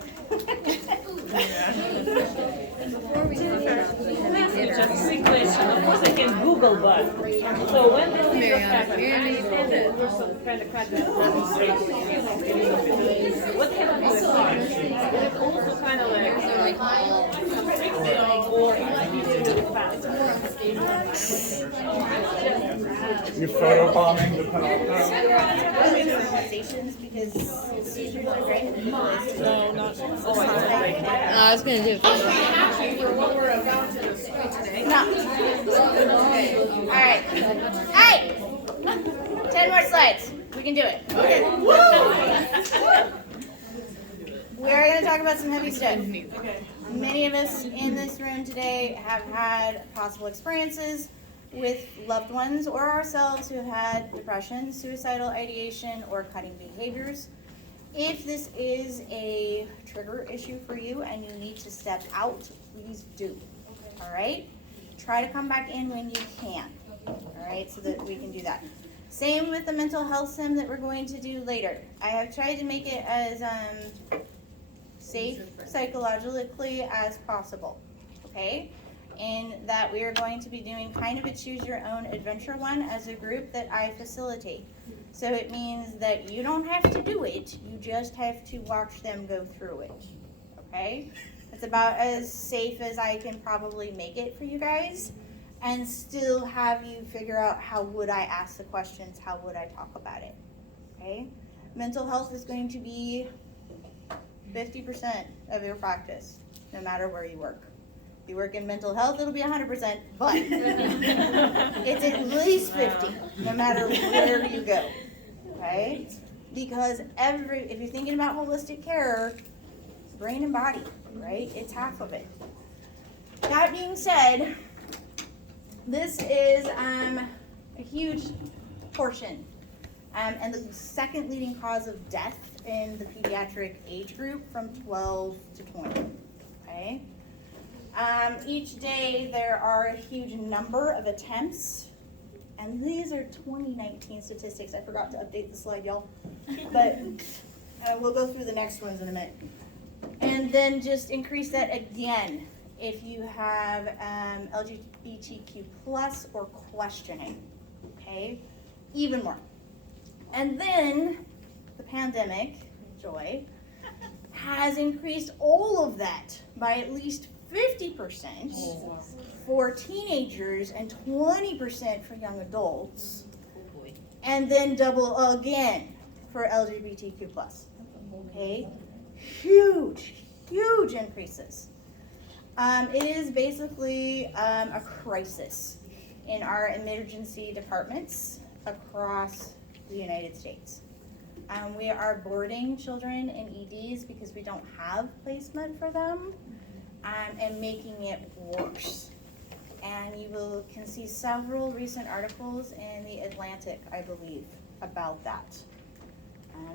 Before we go, Just a quick question, of course I can Google, but, so when did this happen? I understand that there's some kind of crack that happens what happened with heart? Is it also kind of like constricting or really fast? You photobombing the Penobscot? Organizations because seizures are great. No, not. I was gonna do it. No. All right. Hey! 10 more slides. We can do it. Okay. We are going to talk about some heavy stuff. Many of us in this room today have had possible experiences with loved ones or ourselves who have had depression, suicidal ideation, or cutting behaviors. If this is a trigger issue for you and you need to step out, please do. All right? Try to come back in when you can. All right, so that we can do that. Same with the mental health sim that we're going to do later. I have tried to make it as safe psychologically as possible. Okay? And that we are going to be doing kind of a choose your own adventure one as a group that I facilitate. So it means that you don't have to do it, you just have to watch them go through it. Okay? It's about as safe as I can probably make it for you guys, and still have you figure out how would I ask the questions, how would I talk about it. Okay? Mental health is going to be 50% of your practice, no matter where you work. If you work in mental health, it'll be 100%, but it's at least 50, no matter where you go, okay? Because if you're thinking about holistic care, brain and body, right? It's half of it. That being said, this is a huge portion, and the second leading cause of death in the pediatric age group from 12 to 20, okay? Each day there are a huge number of attempts, and these are 2019 statistics. I forgot to update the slide, y'all, but we'll go through the next ones in a minute. And then just increase that again if you have LGBTQ plus or questioning, okay? Even more. And then the pandemic, joy, has increased all of that by at least 50% for teenagers and 20% for young adults, and then double again for LGBTQ plus. Okay, huge increases. It is basically a crisis in our emergency departments across the United States. We are boarding children in EDs because we don't have placement for them, and making it worse. And you can see several recent articles in the Atlantic, I believe, about that.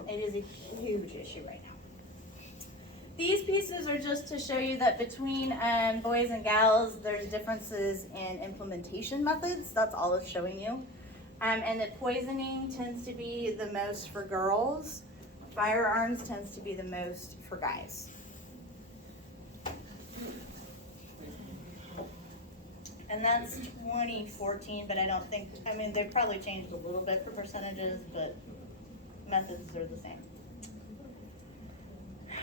It is a huge issue right now. These pieces are just to show you that between boys and gals, there's differences in implementation methods. That's all it's showing you. And that poisoning tends to be the most for girls. Firearms tends to be the most for guys. And that's 2014, but they've probably changed a little bit for percentages, but methods are the same.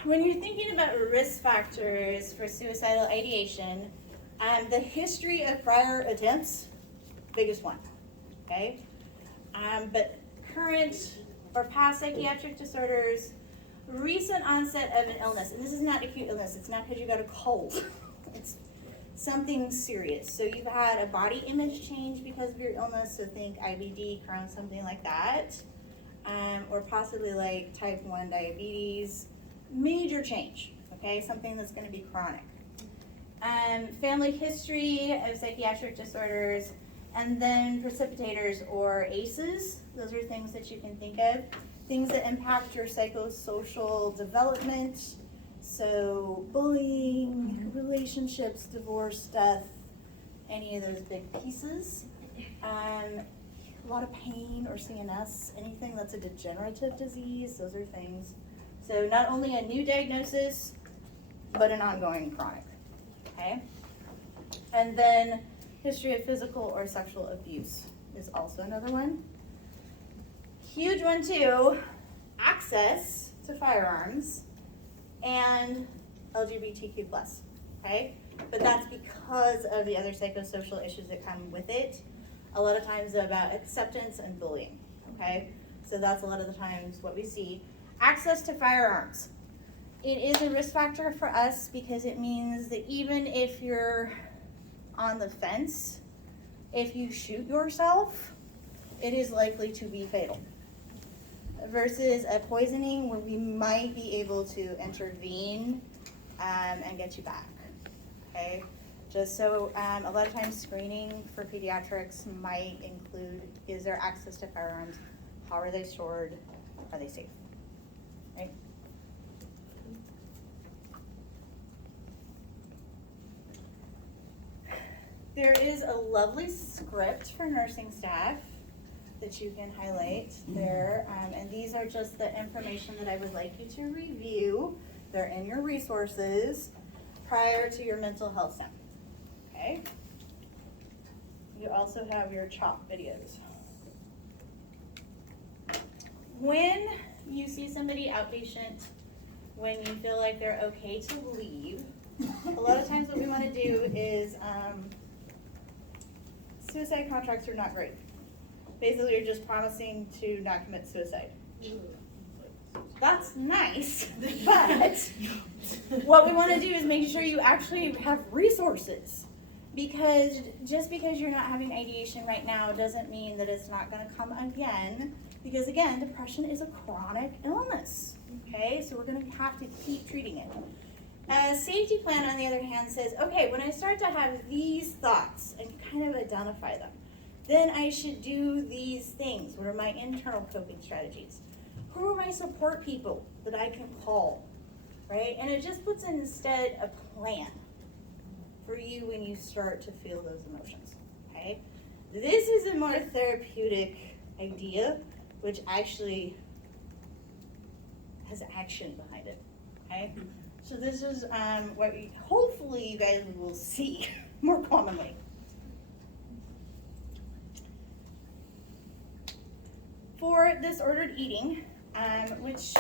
When you're thinking about risk factors for suicidal ideation, the history of prior attempts, biggest one, okay? But current or past psychiatric disorders, recent onset of an illness, and this is not acute illness, it's not because you got a cold, it's something serious. So you've had a body image change because of your illness, so think IBD, Crohn's, something like that, or possibly like type 1 diabetes, major change, okay, something that's going to be chronic. Family history of psychiatric disorders, and then precipitators or ACEs, those are things that you can think of, things that impact your psychosocial development. So bullying, relationships, divorce, death, any of those big pieces. A lot of pain or CNS, anything that's a degenerative disease, those are things. So not only a new diagnosis, but an ongoing chronic, okay? And then history of physical or sexual abuse is also another one. Huge one too, access to firearms and LGBTQ plus, okay? But that's because of the other psychosocial issues that come with it. A lot of times about acceptance and bullying, okay? So that's a lot of the times what we see. Access to firearms. It is a risk factor for us because it means that even if you're on the fence, if you shoot yourself, it is likely to be fatal. Versus a poisoning where we might be able to intervene and get you back, okay? Just so, a lot of times screening for pediatrics might include, is there access to firearms? How are they stored? Are they safe? Right? There is a lovely script for nursing staff that you can highlight there, and these are just the information that I would like you to review. They're in your resources prior to your mental health sim. Okay? You also have your CHOP videos. When you see somebody outpatient, when you feel like they're okay to leave, a lot of times what we want to do is, suicide contracts are not great. Basically, you're just promising to not commit suicide. That's nice, but what we want to do is make sure you actually have resources. Because just because you're not having ideation right now doesn't mean that it's not going to come again. Because again, depression is a chronic illness. Okay, so we're going to have to keep treating it. A safety plan, on the other hand, says, okay, when I start to have these thoughts and kind of identify them, then I should do these things. What are my internal coping strategies? Who are my support people that I can call, right? And it just puts instead a plan for you when you start to feel those emotions, okay? This is a more therapeutic idea, which actually has action behind it, okay? So this is what hopefully you guys will see more commonly. For disordered eating, which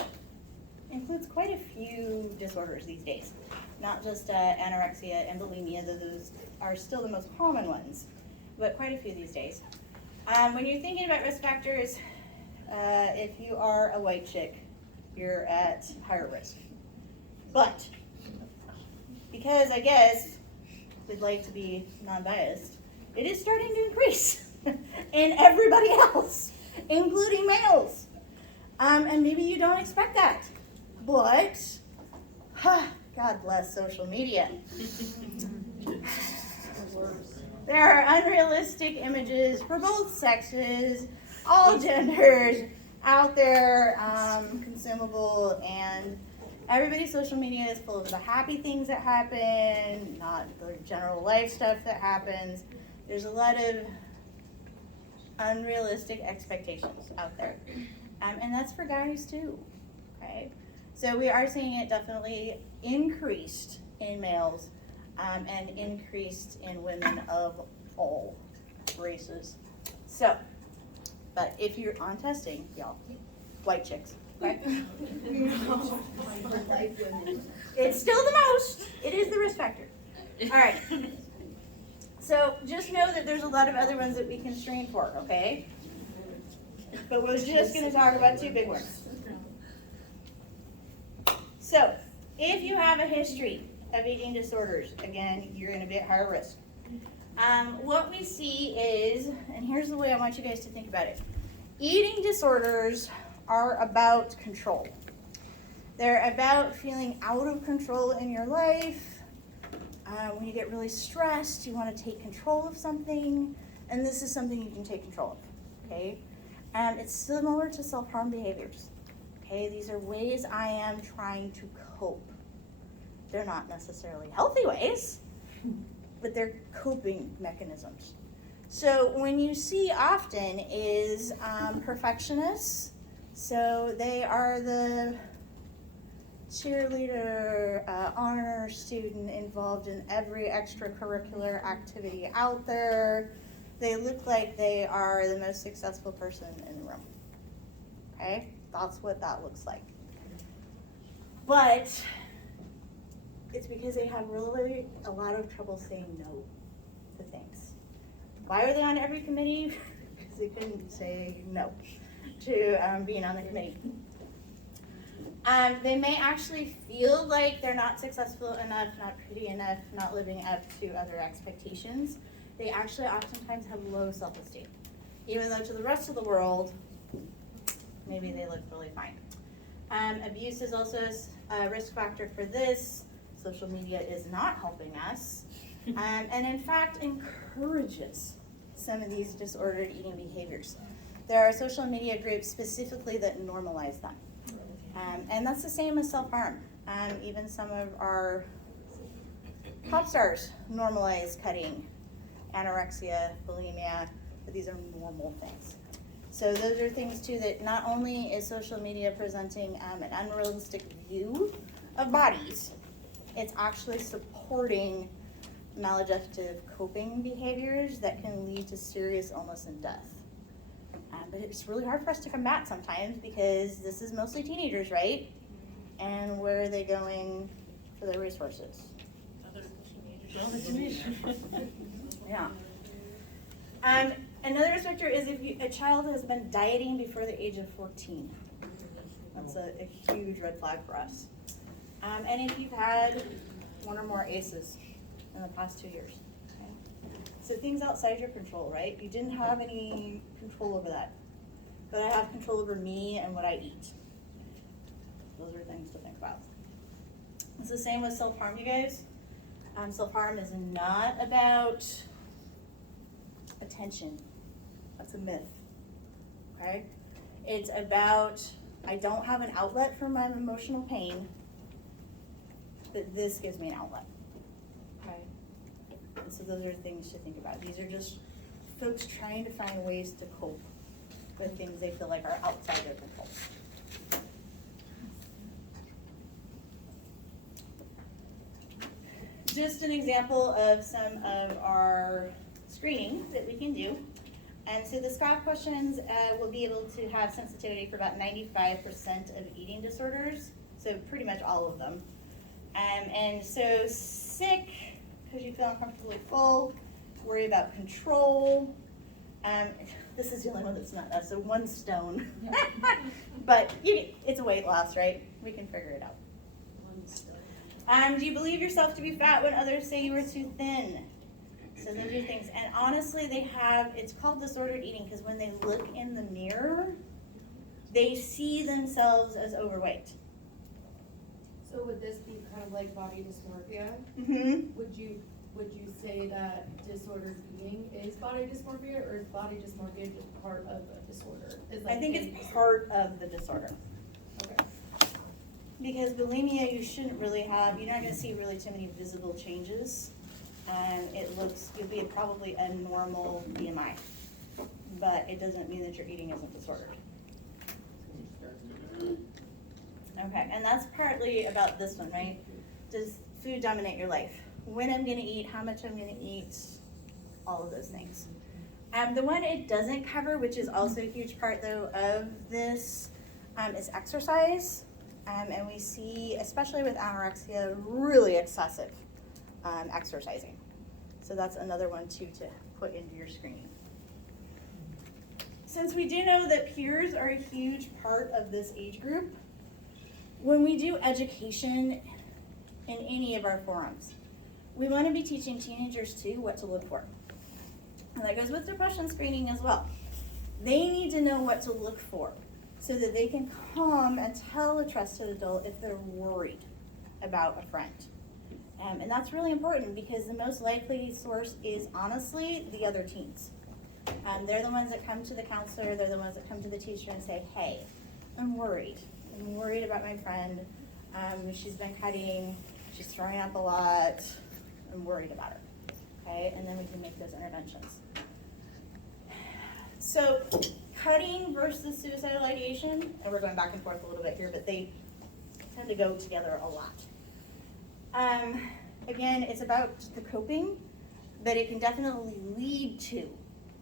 includes quite a few disorders these days, not just anorexia and bulimia, though those are still the most common ones, but quite a few these days. When you're thinking about risk factors, if you are a white chick, you're at higher risk. But because I guess we'd like to be non-biased, it is starting to increase in everybody else, including males. And maybe you don't expect that, but God bless social media. There are unrealistic images for both sexes, all genders out there, consumable, and everybody's social media is full of the happy things that happen, not the general life stuff that happens. There's a lot of unrealistic expectations out there. And that's for guys too, okay? So we are seeing it definitely increased in males and increased in women of all races. So, but if you're on testing, y'all, white chicks, right? It's still the most. It is the risk factor. All right. So just know that there's a lot of other ones that we can screen for, okay? But we're just going to talk about two big ones. So, if you have a history of eating disorders, again, you're going to be at higher risk. What we see is, and here's the way I want you guys to think about it. Eating disorders are about control. They're about feeling out of control in your life. When you get really stressed, you want to take control of something, and this is something you can take control of, okay? It's similar to self-harm behaviors, okay? These are ways I am trying to cope. They're not necessarily healthy ways, but they're coping mechanisms. So when you see often is perfectionists, so they are the cheerleader, honor student involved in every extracurricular activity out there. They look like they are the most successful person in the room. Okay? That's what that looks like. But it's because they have really a lot of trouble saying no to things. Why are they on every committee? Because they couldn't say no to being on the committee. They may actually feel like they're not successful enough, not pretty enough, not living up to other expectations. They actually oftentimes have low self-esteem. Even though to the rest of the world, maybe they look really fine. Abuse is also a risk factor for this. Social media is not helping us. and in fact encourages some of these disordered eating behaviors. There are social media groups specifically that normalize them. And that's the same as self-harm. Even some of our pop stars normalize cutting, anorexia, bulimia, but these are normal things. So those are things too that not only is social media presenting an unrealistic view of bodies, it's actually supporting maladaptive coping behaviors that can lead to serious illness and death. But it's really hard for us to combat sometimes because this is mostly teenagers, right? And where are they going for their resources? Other teenagers. Yeah. Another risk factor is if a child has been dieting before the age of 14. That's a huge red flag for us. And if you've had one or more ACEs in the past 2 years. Okay? So things outside your control, right? You didn't have any control over that. But I have control over me and what I eat. Those are things to think about. It's the same with self-harm, you guys. Self-harm is not about attention. That's a myth. Okay? It's about, I don't have an outlet for my emotional pain, but this gives me an outlet. Okay? And so those are things to think about. These are just folks trying to find ways to cope with things they feel like are outside their control. Just an example of some of our screening that we can do. And so the SCOP questions will be able to have sensitivity for about 95% of eating disorders, so pretty much all of them. And so sick, because you feel uncomfortably full, worry about control. This is the only one that's not us, so 1 stone. But it's a weight loss, right? We can figure it out. 1 stone. Do you believe yourself to be fat when others say you are too thin? So those are things. And honestly, it's called disordered eating because when they look in the mirror, they see themselves as overweight. So would this be kind of like body dysmorphia? Mm-hmm. Would you say that disordered eating is body dysmorphia, or is body dysmorphia just part of a disorder? I think it's part of the disorder. Okay. Because bulimia, you shouldn't really have, you're not going to see really too many visible changes. You'll be probably a normal BMI, but it doesn't mean that your eating isn't disordered. Okay, and that's partly about this one, right? Does food dominate your life? When I'm gonna eat, how much I'm gonna eat, all of those things. The one it doesn't cover, which is also a huge part though of this, is exercise. And we see, especially with anorexia, really excessive exercising. So that's another one too to put into your screening. Since we do know that peers are a huge part of this age group, when we do education in any of our forums, we want to be teaching teenagers too what to look for. And that goes with depression screening as well. They need to know what to look for so that they can come and tell a trusted adult if they're worried about a friend. And that's really important because the most likely source is honestly the other teens. They're the ones that come to the counselor, they're the ones that come to the teacher and say, hey, I'm worried. I'm worried about my friend. She's been cutting, she's throwing up a lot. I'm worried about her. Okay, and then we can make those interventions. So cutting versus suicidal ideation, and we're going back and forth a little bit here, but they tend to go together a lot. Again, it's about the coping, but it can definitely lead to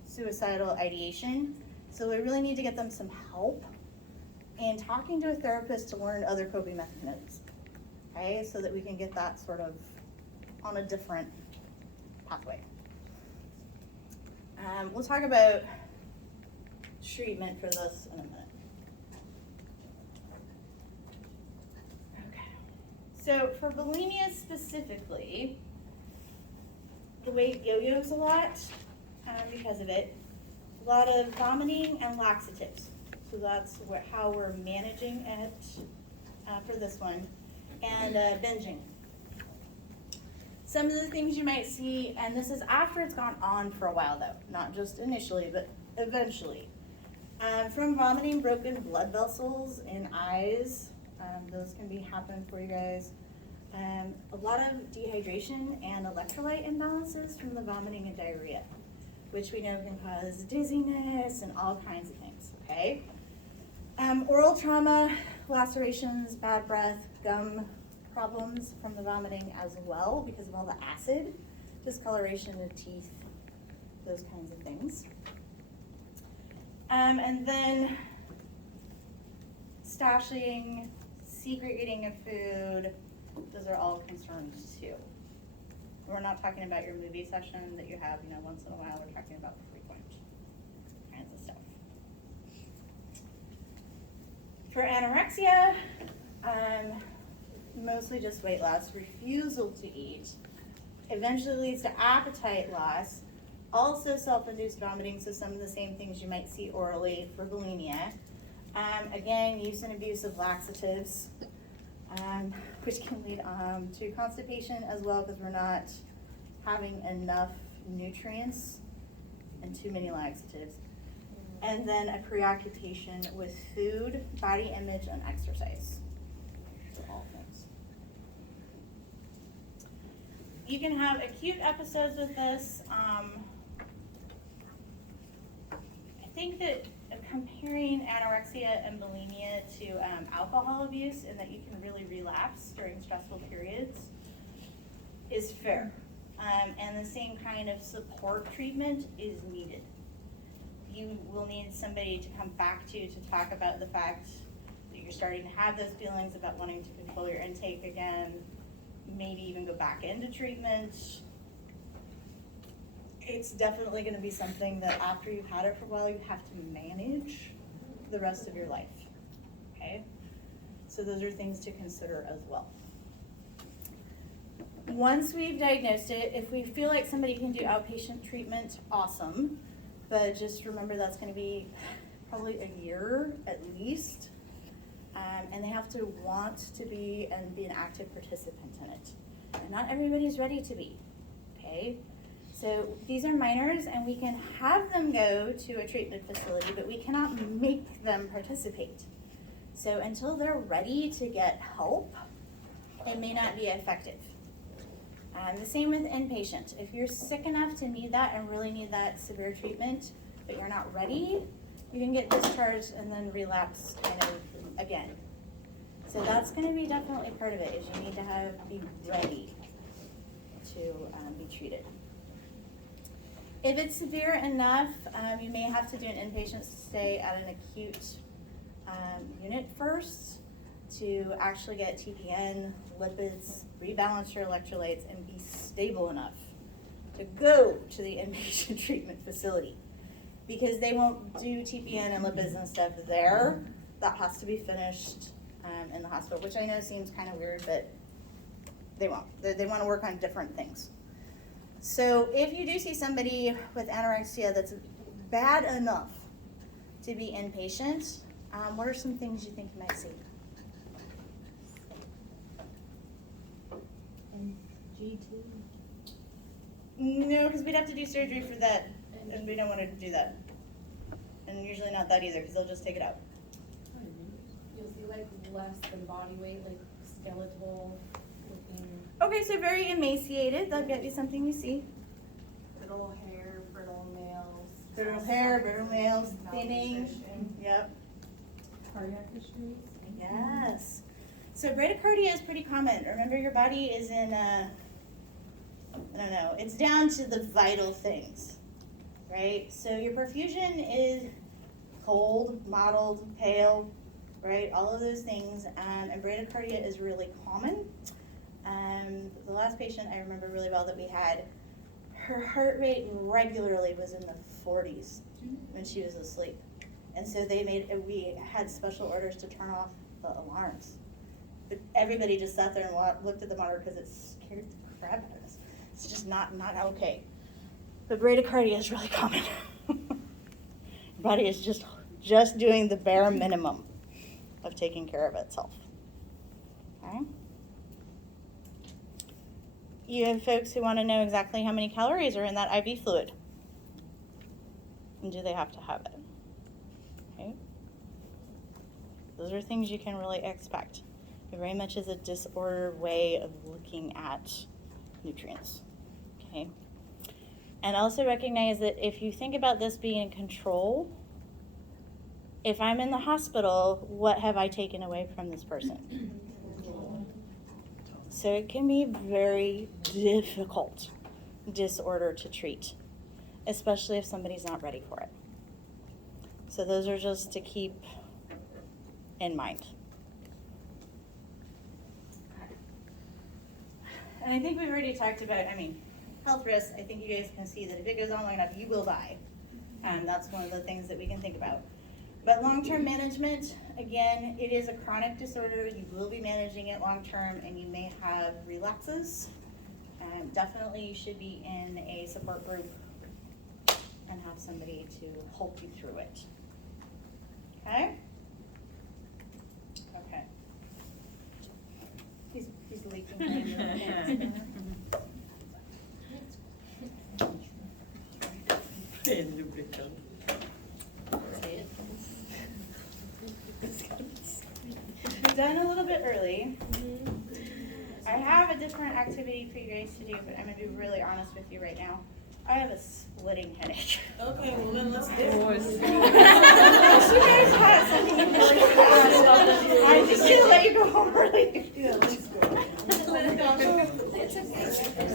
suicidal ideation. So we really need to get them some help and talking to a therapist to learn other coping mechanisms, okay? So that we can get that sort of on a different pathway. We'll talk about treatment for this in a minute. Okay. So for bulimia specifically, the weight yo-yos a lot because of it. A lot of vomiting and laxatives. So that's how we're managing it for this one. And binging. Some of the things you might see, and this is after it's gone on for a while though, not just initially, but eventually. From vomiting, broken blood vessels in eyes, those can be happening for you guys. A lot of dehydration and electrolyte imbalances from the vomiting and diarrhea, which we know can cause dizziness and all kinds of things, okay? Oral trauma, lacerations, bad breath, gum problems from the vomiting as well because of all the acid, discoloration of teeth, those kinds of things. And then stashing, secret eating of food, those are all concerns too. We're not talking about your movie session that you have, once in a while. We're talking about frequent kinds of stuff. For anorexia, mostly just weight loss, refusal to eat, eventually leads to appetite loss, also self-induced vomiting, so some of the same things you might see orally for bulimia. Again, use and abuse of laxatives, which can lead to constipation as well because we're not having enough nutrients and too many laxatives. And then a preoccupation with food, body image, and exercise. So all things. You can have acute episodes with this. I think that comparing anorexia and bulimia to alcohol abuse and that you can really relapse during stressful periods is fair. And the same kind of support treatment is needed. You will need somebody to come back to talk about the fact that you're starting to have those feelings about wanting to control your intake again, maybe even go back into treatment. It's definitely going to be something that after you've had it for a while, you have to manage the rest of your life, okay? So those are things to consider as well. Once we've diagnosed it, if we feel like somebody can do outpatient treatment, awesome. But just remember that's going to be probably a year at least. And they have to want to be and be an active participant in it. And not everybody's ready to be, okay? So these are minors and we can have them go to a treatment facility, but we cannot make them participate. So until they're ready to get help, it may not be effective. The same with inpatient. If you're sick enough to need that and really need that severe treatment, but you're not ready, you can get discharged and then relapse kind of again. So that's going to be definitely part of it, is you need to be ready to be treated. If it's severe enough, you may have to do an inpatient stay at an acute unit first to actually get TPN, lipids, rebalance your electrolytes, and be stable enough to go to the inpatient treatment facility. Because they won't do TPN and lipids and stuff there. That has to be finished in the hospital, which I know seems kind of weird, but they won't. They want to work on different things. So if you do see somebody with anorexia that's bad enough to be inpatient, what are some things you think you might see? G2. No, because we'd have to do surgery for that, and we don't want to do that. And usually not that either, because they'll just take it out. You'll see like less than body weight, like skeletal looking. Okay, so very emaciated. That'll get you something you see. Brittle hair, brittle nails. Brittle hair, brittle nails, thinning. Yep. Cardiac issues. Yes. So bradycardia is pretty common. Remember, your body is in I don't know, it's down to the vital things, right? So your perfusion is cold, mottled, pale, right? All of those things, and bradycardia is really common. The last patient I remember really well that we had, her heart rate regularly was in the 40s when she was asleep. And so we had special orders to turn off the alarms. But everybody just sat there and looked at the monitor because it scared the crap out of us. It's just not okay. But bradycardia is really common. Your body is just doing the bare minimum of taking care of itself. Okay? you have folks who want to know exactly how many calories are in that IV fluid. And do they have to have it? Okay. Those are things you can really expect. It very much is a disordered way of looking at nutrients. Okay. And also recognize that if you think about this being in control, if I'm in the hospital, what have I taken away from this person? So it can be very difficult disorder to treat, especially if somebody's not ready for it. So those are just to keep in mind. And I think we've already talked about, health risks. I think you guys can see that if it goes on long enough, you will die. And that's one of the things that we can think about. But long-term management, again, it is a chronic disorder. You will be managing it long-term, and you may have relapses. Definitely you should be in a support group and have somebody to help you through it. Okay? Okay. He's leaking. We're done a little bit early. I have a different activity for you guys to do, but I'm going to be really honest with you right now. I have a splitting headache. Okay, well then let's do it. Unless you guys have something important to ask, I'm just going to let you go home early. Yeah, let's go. It's okay.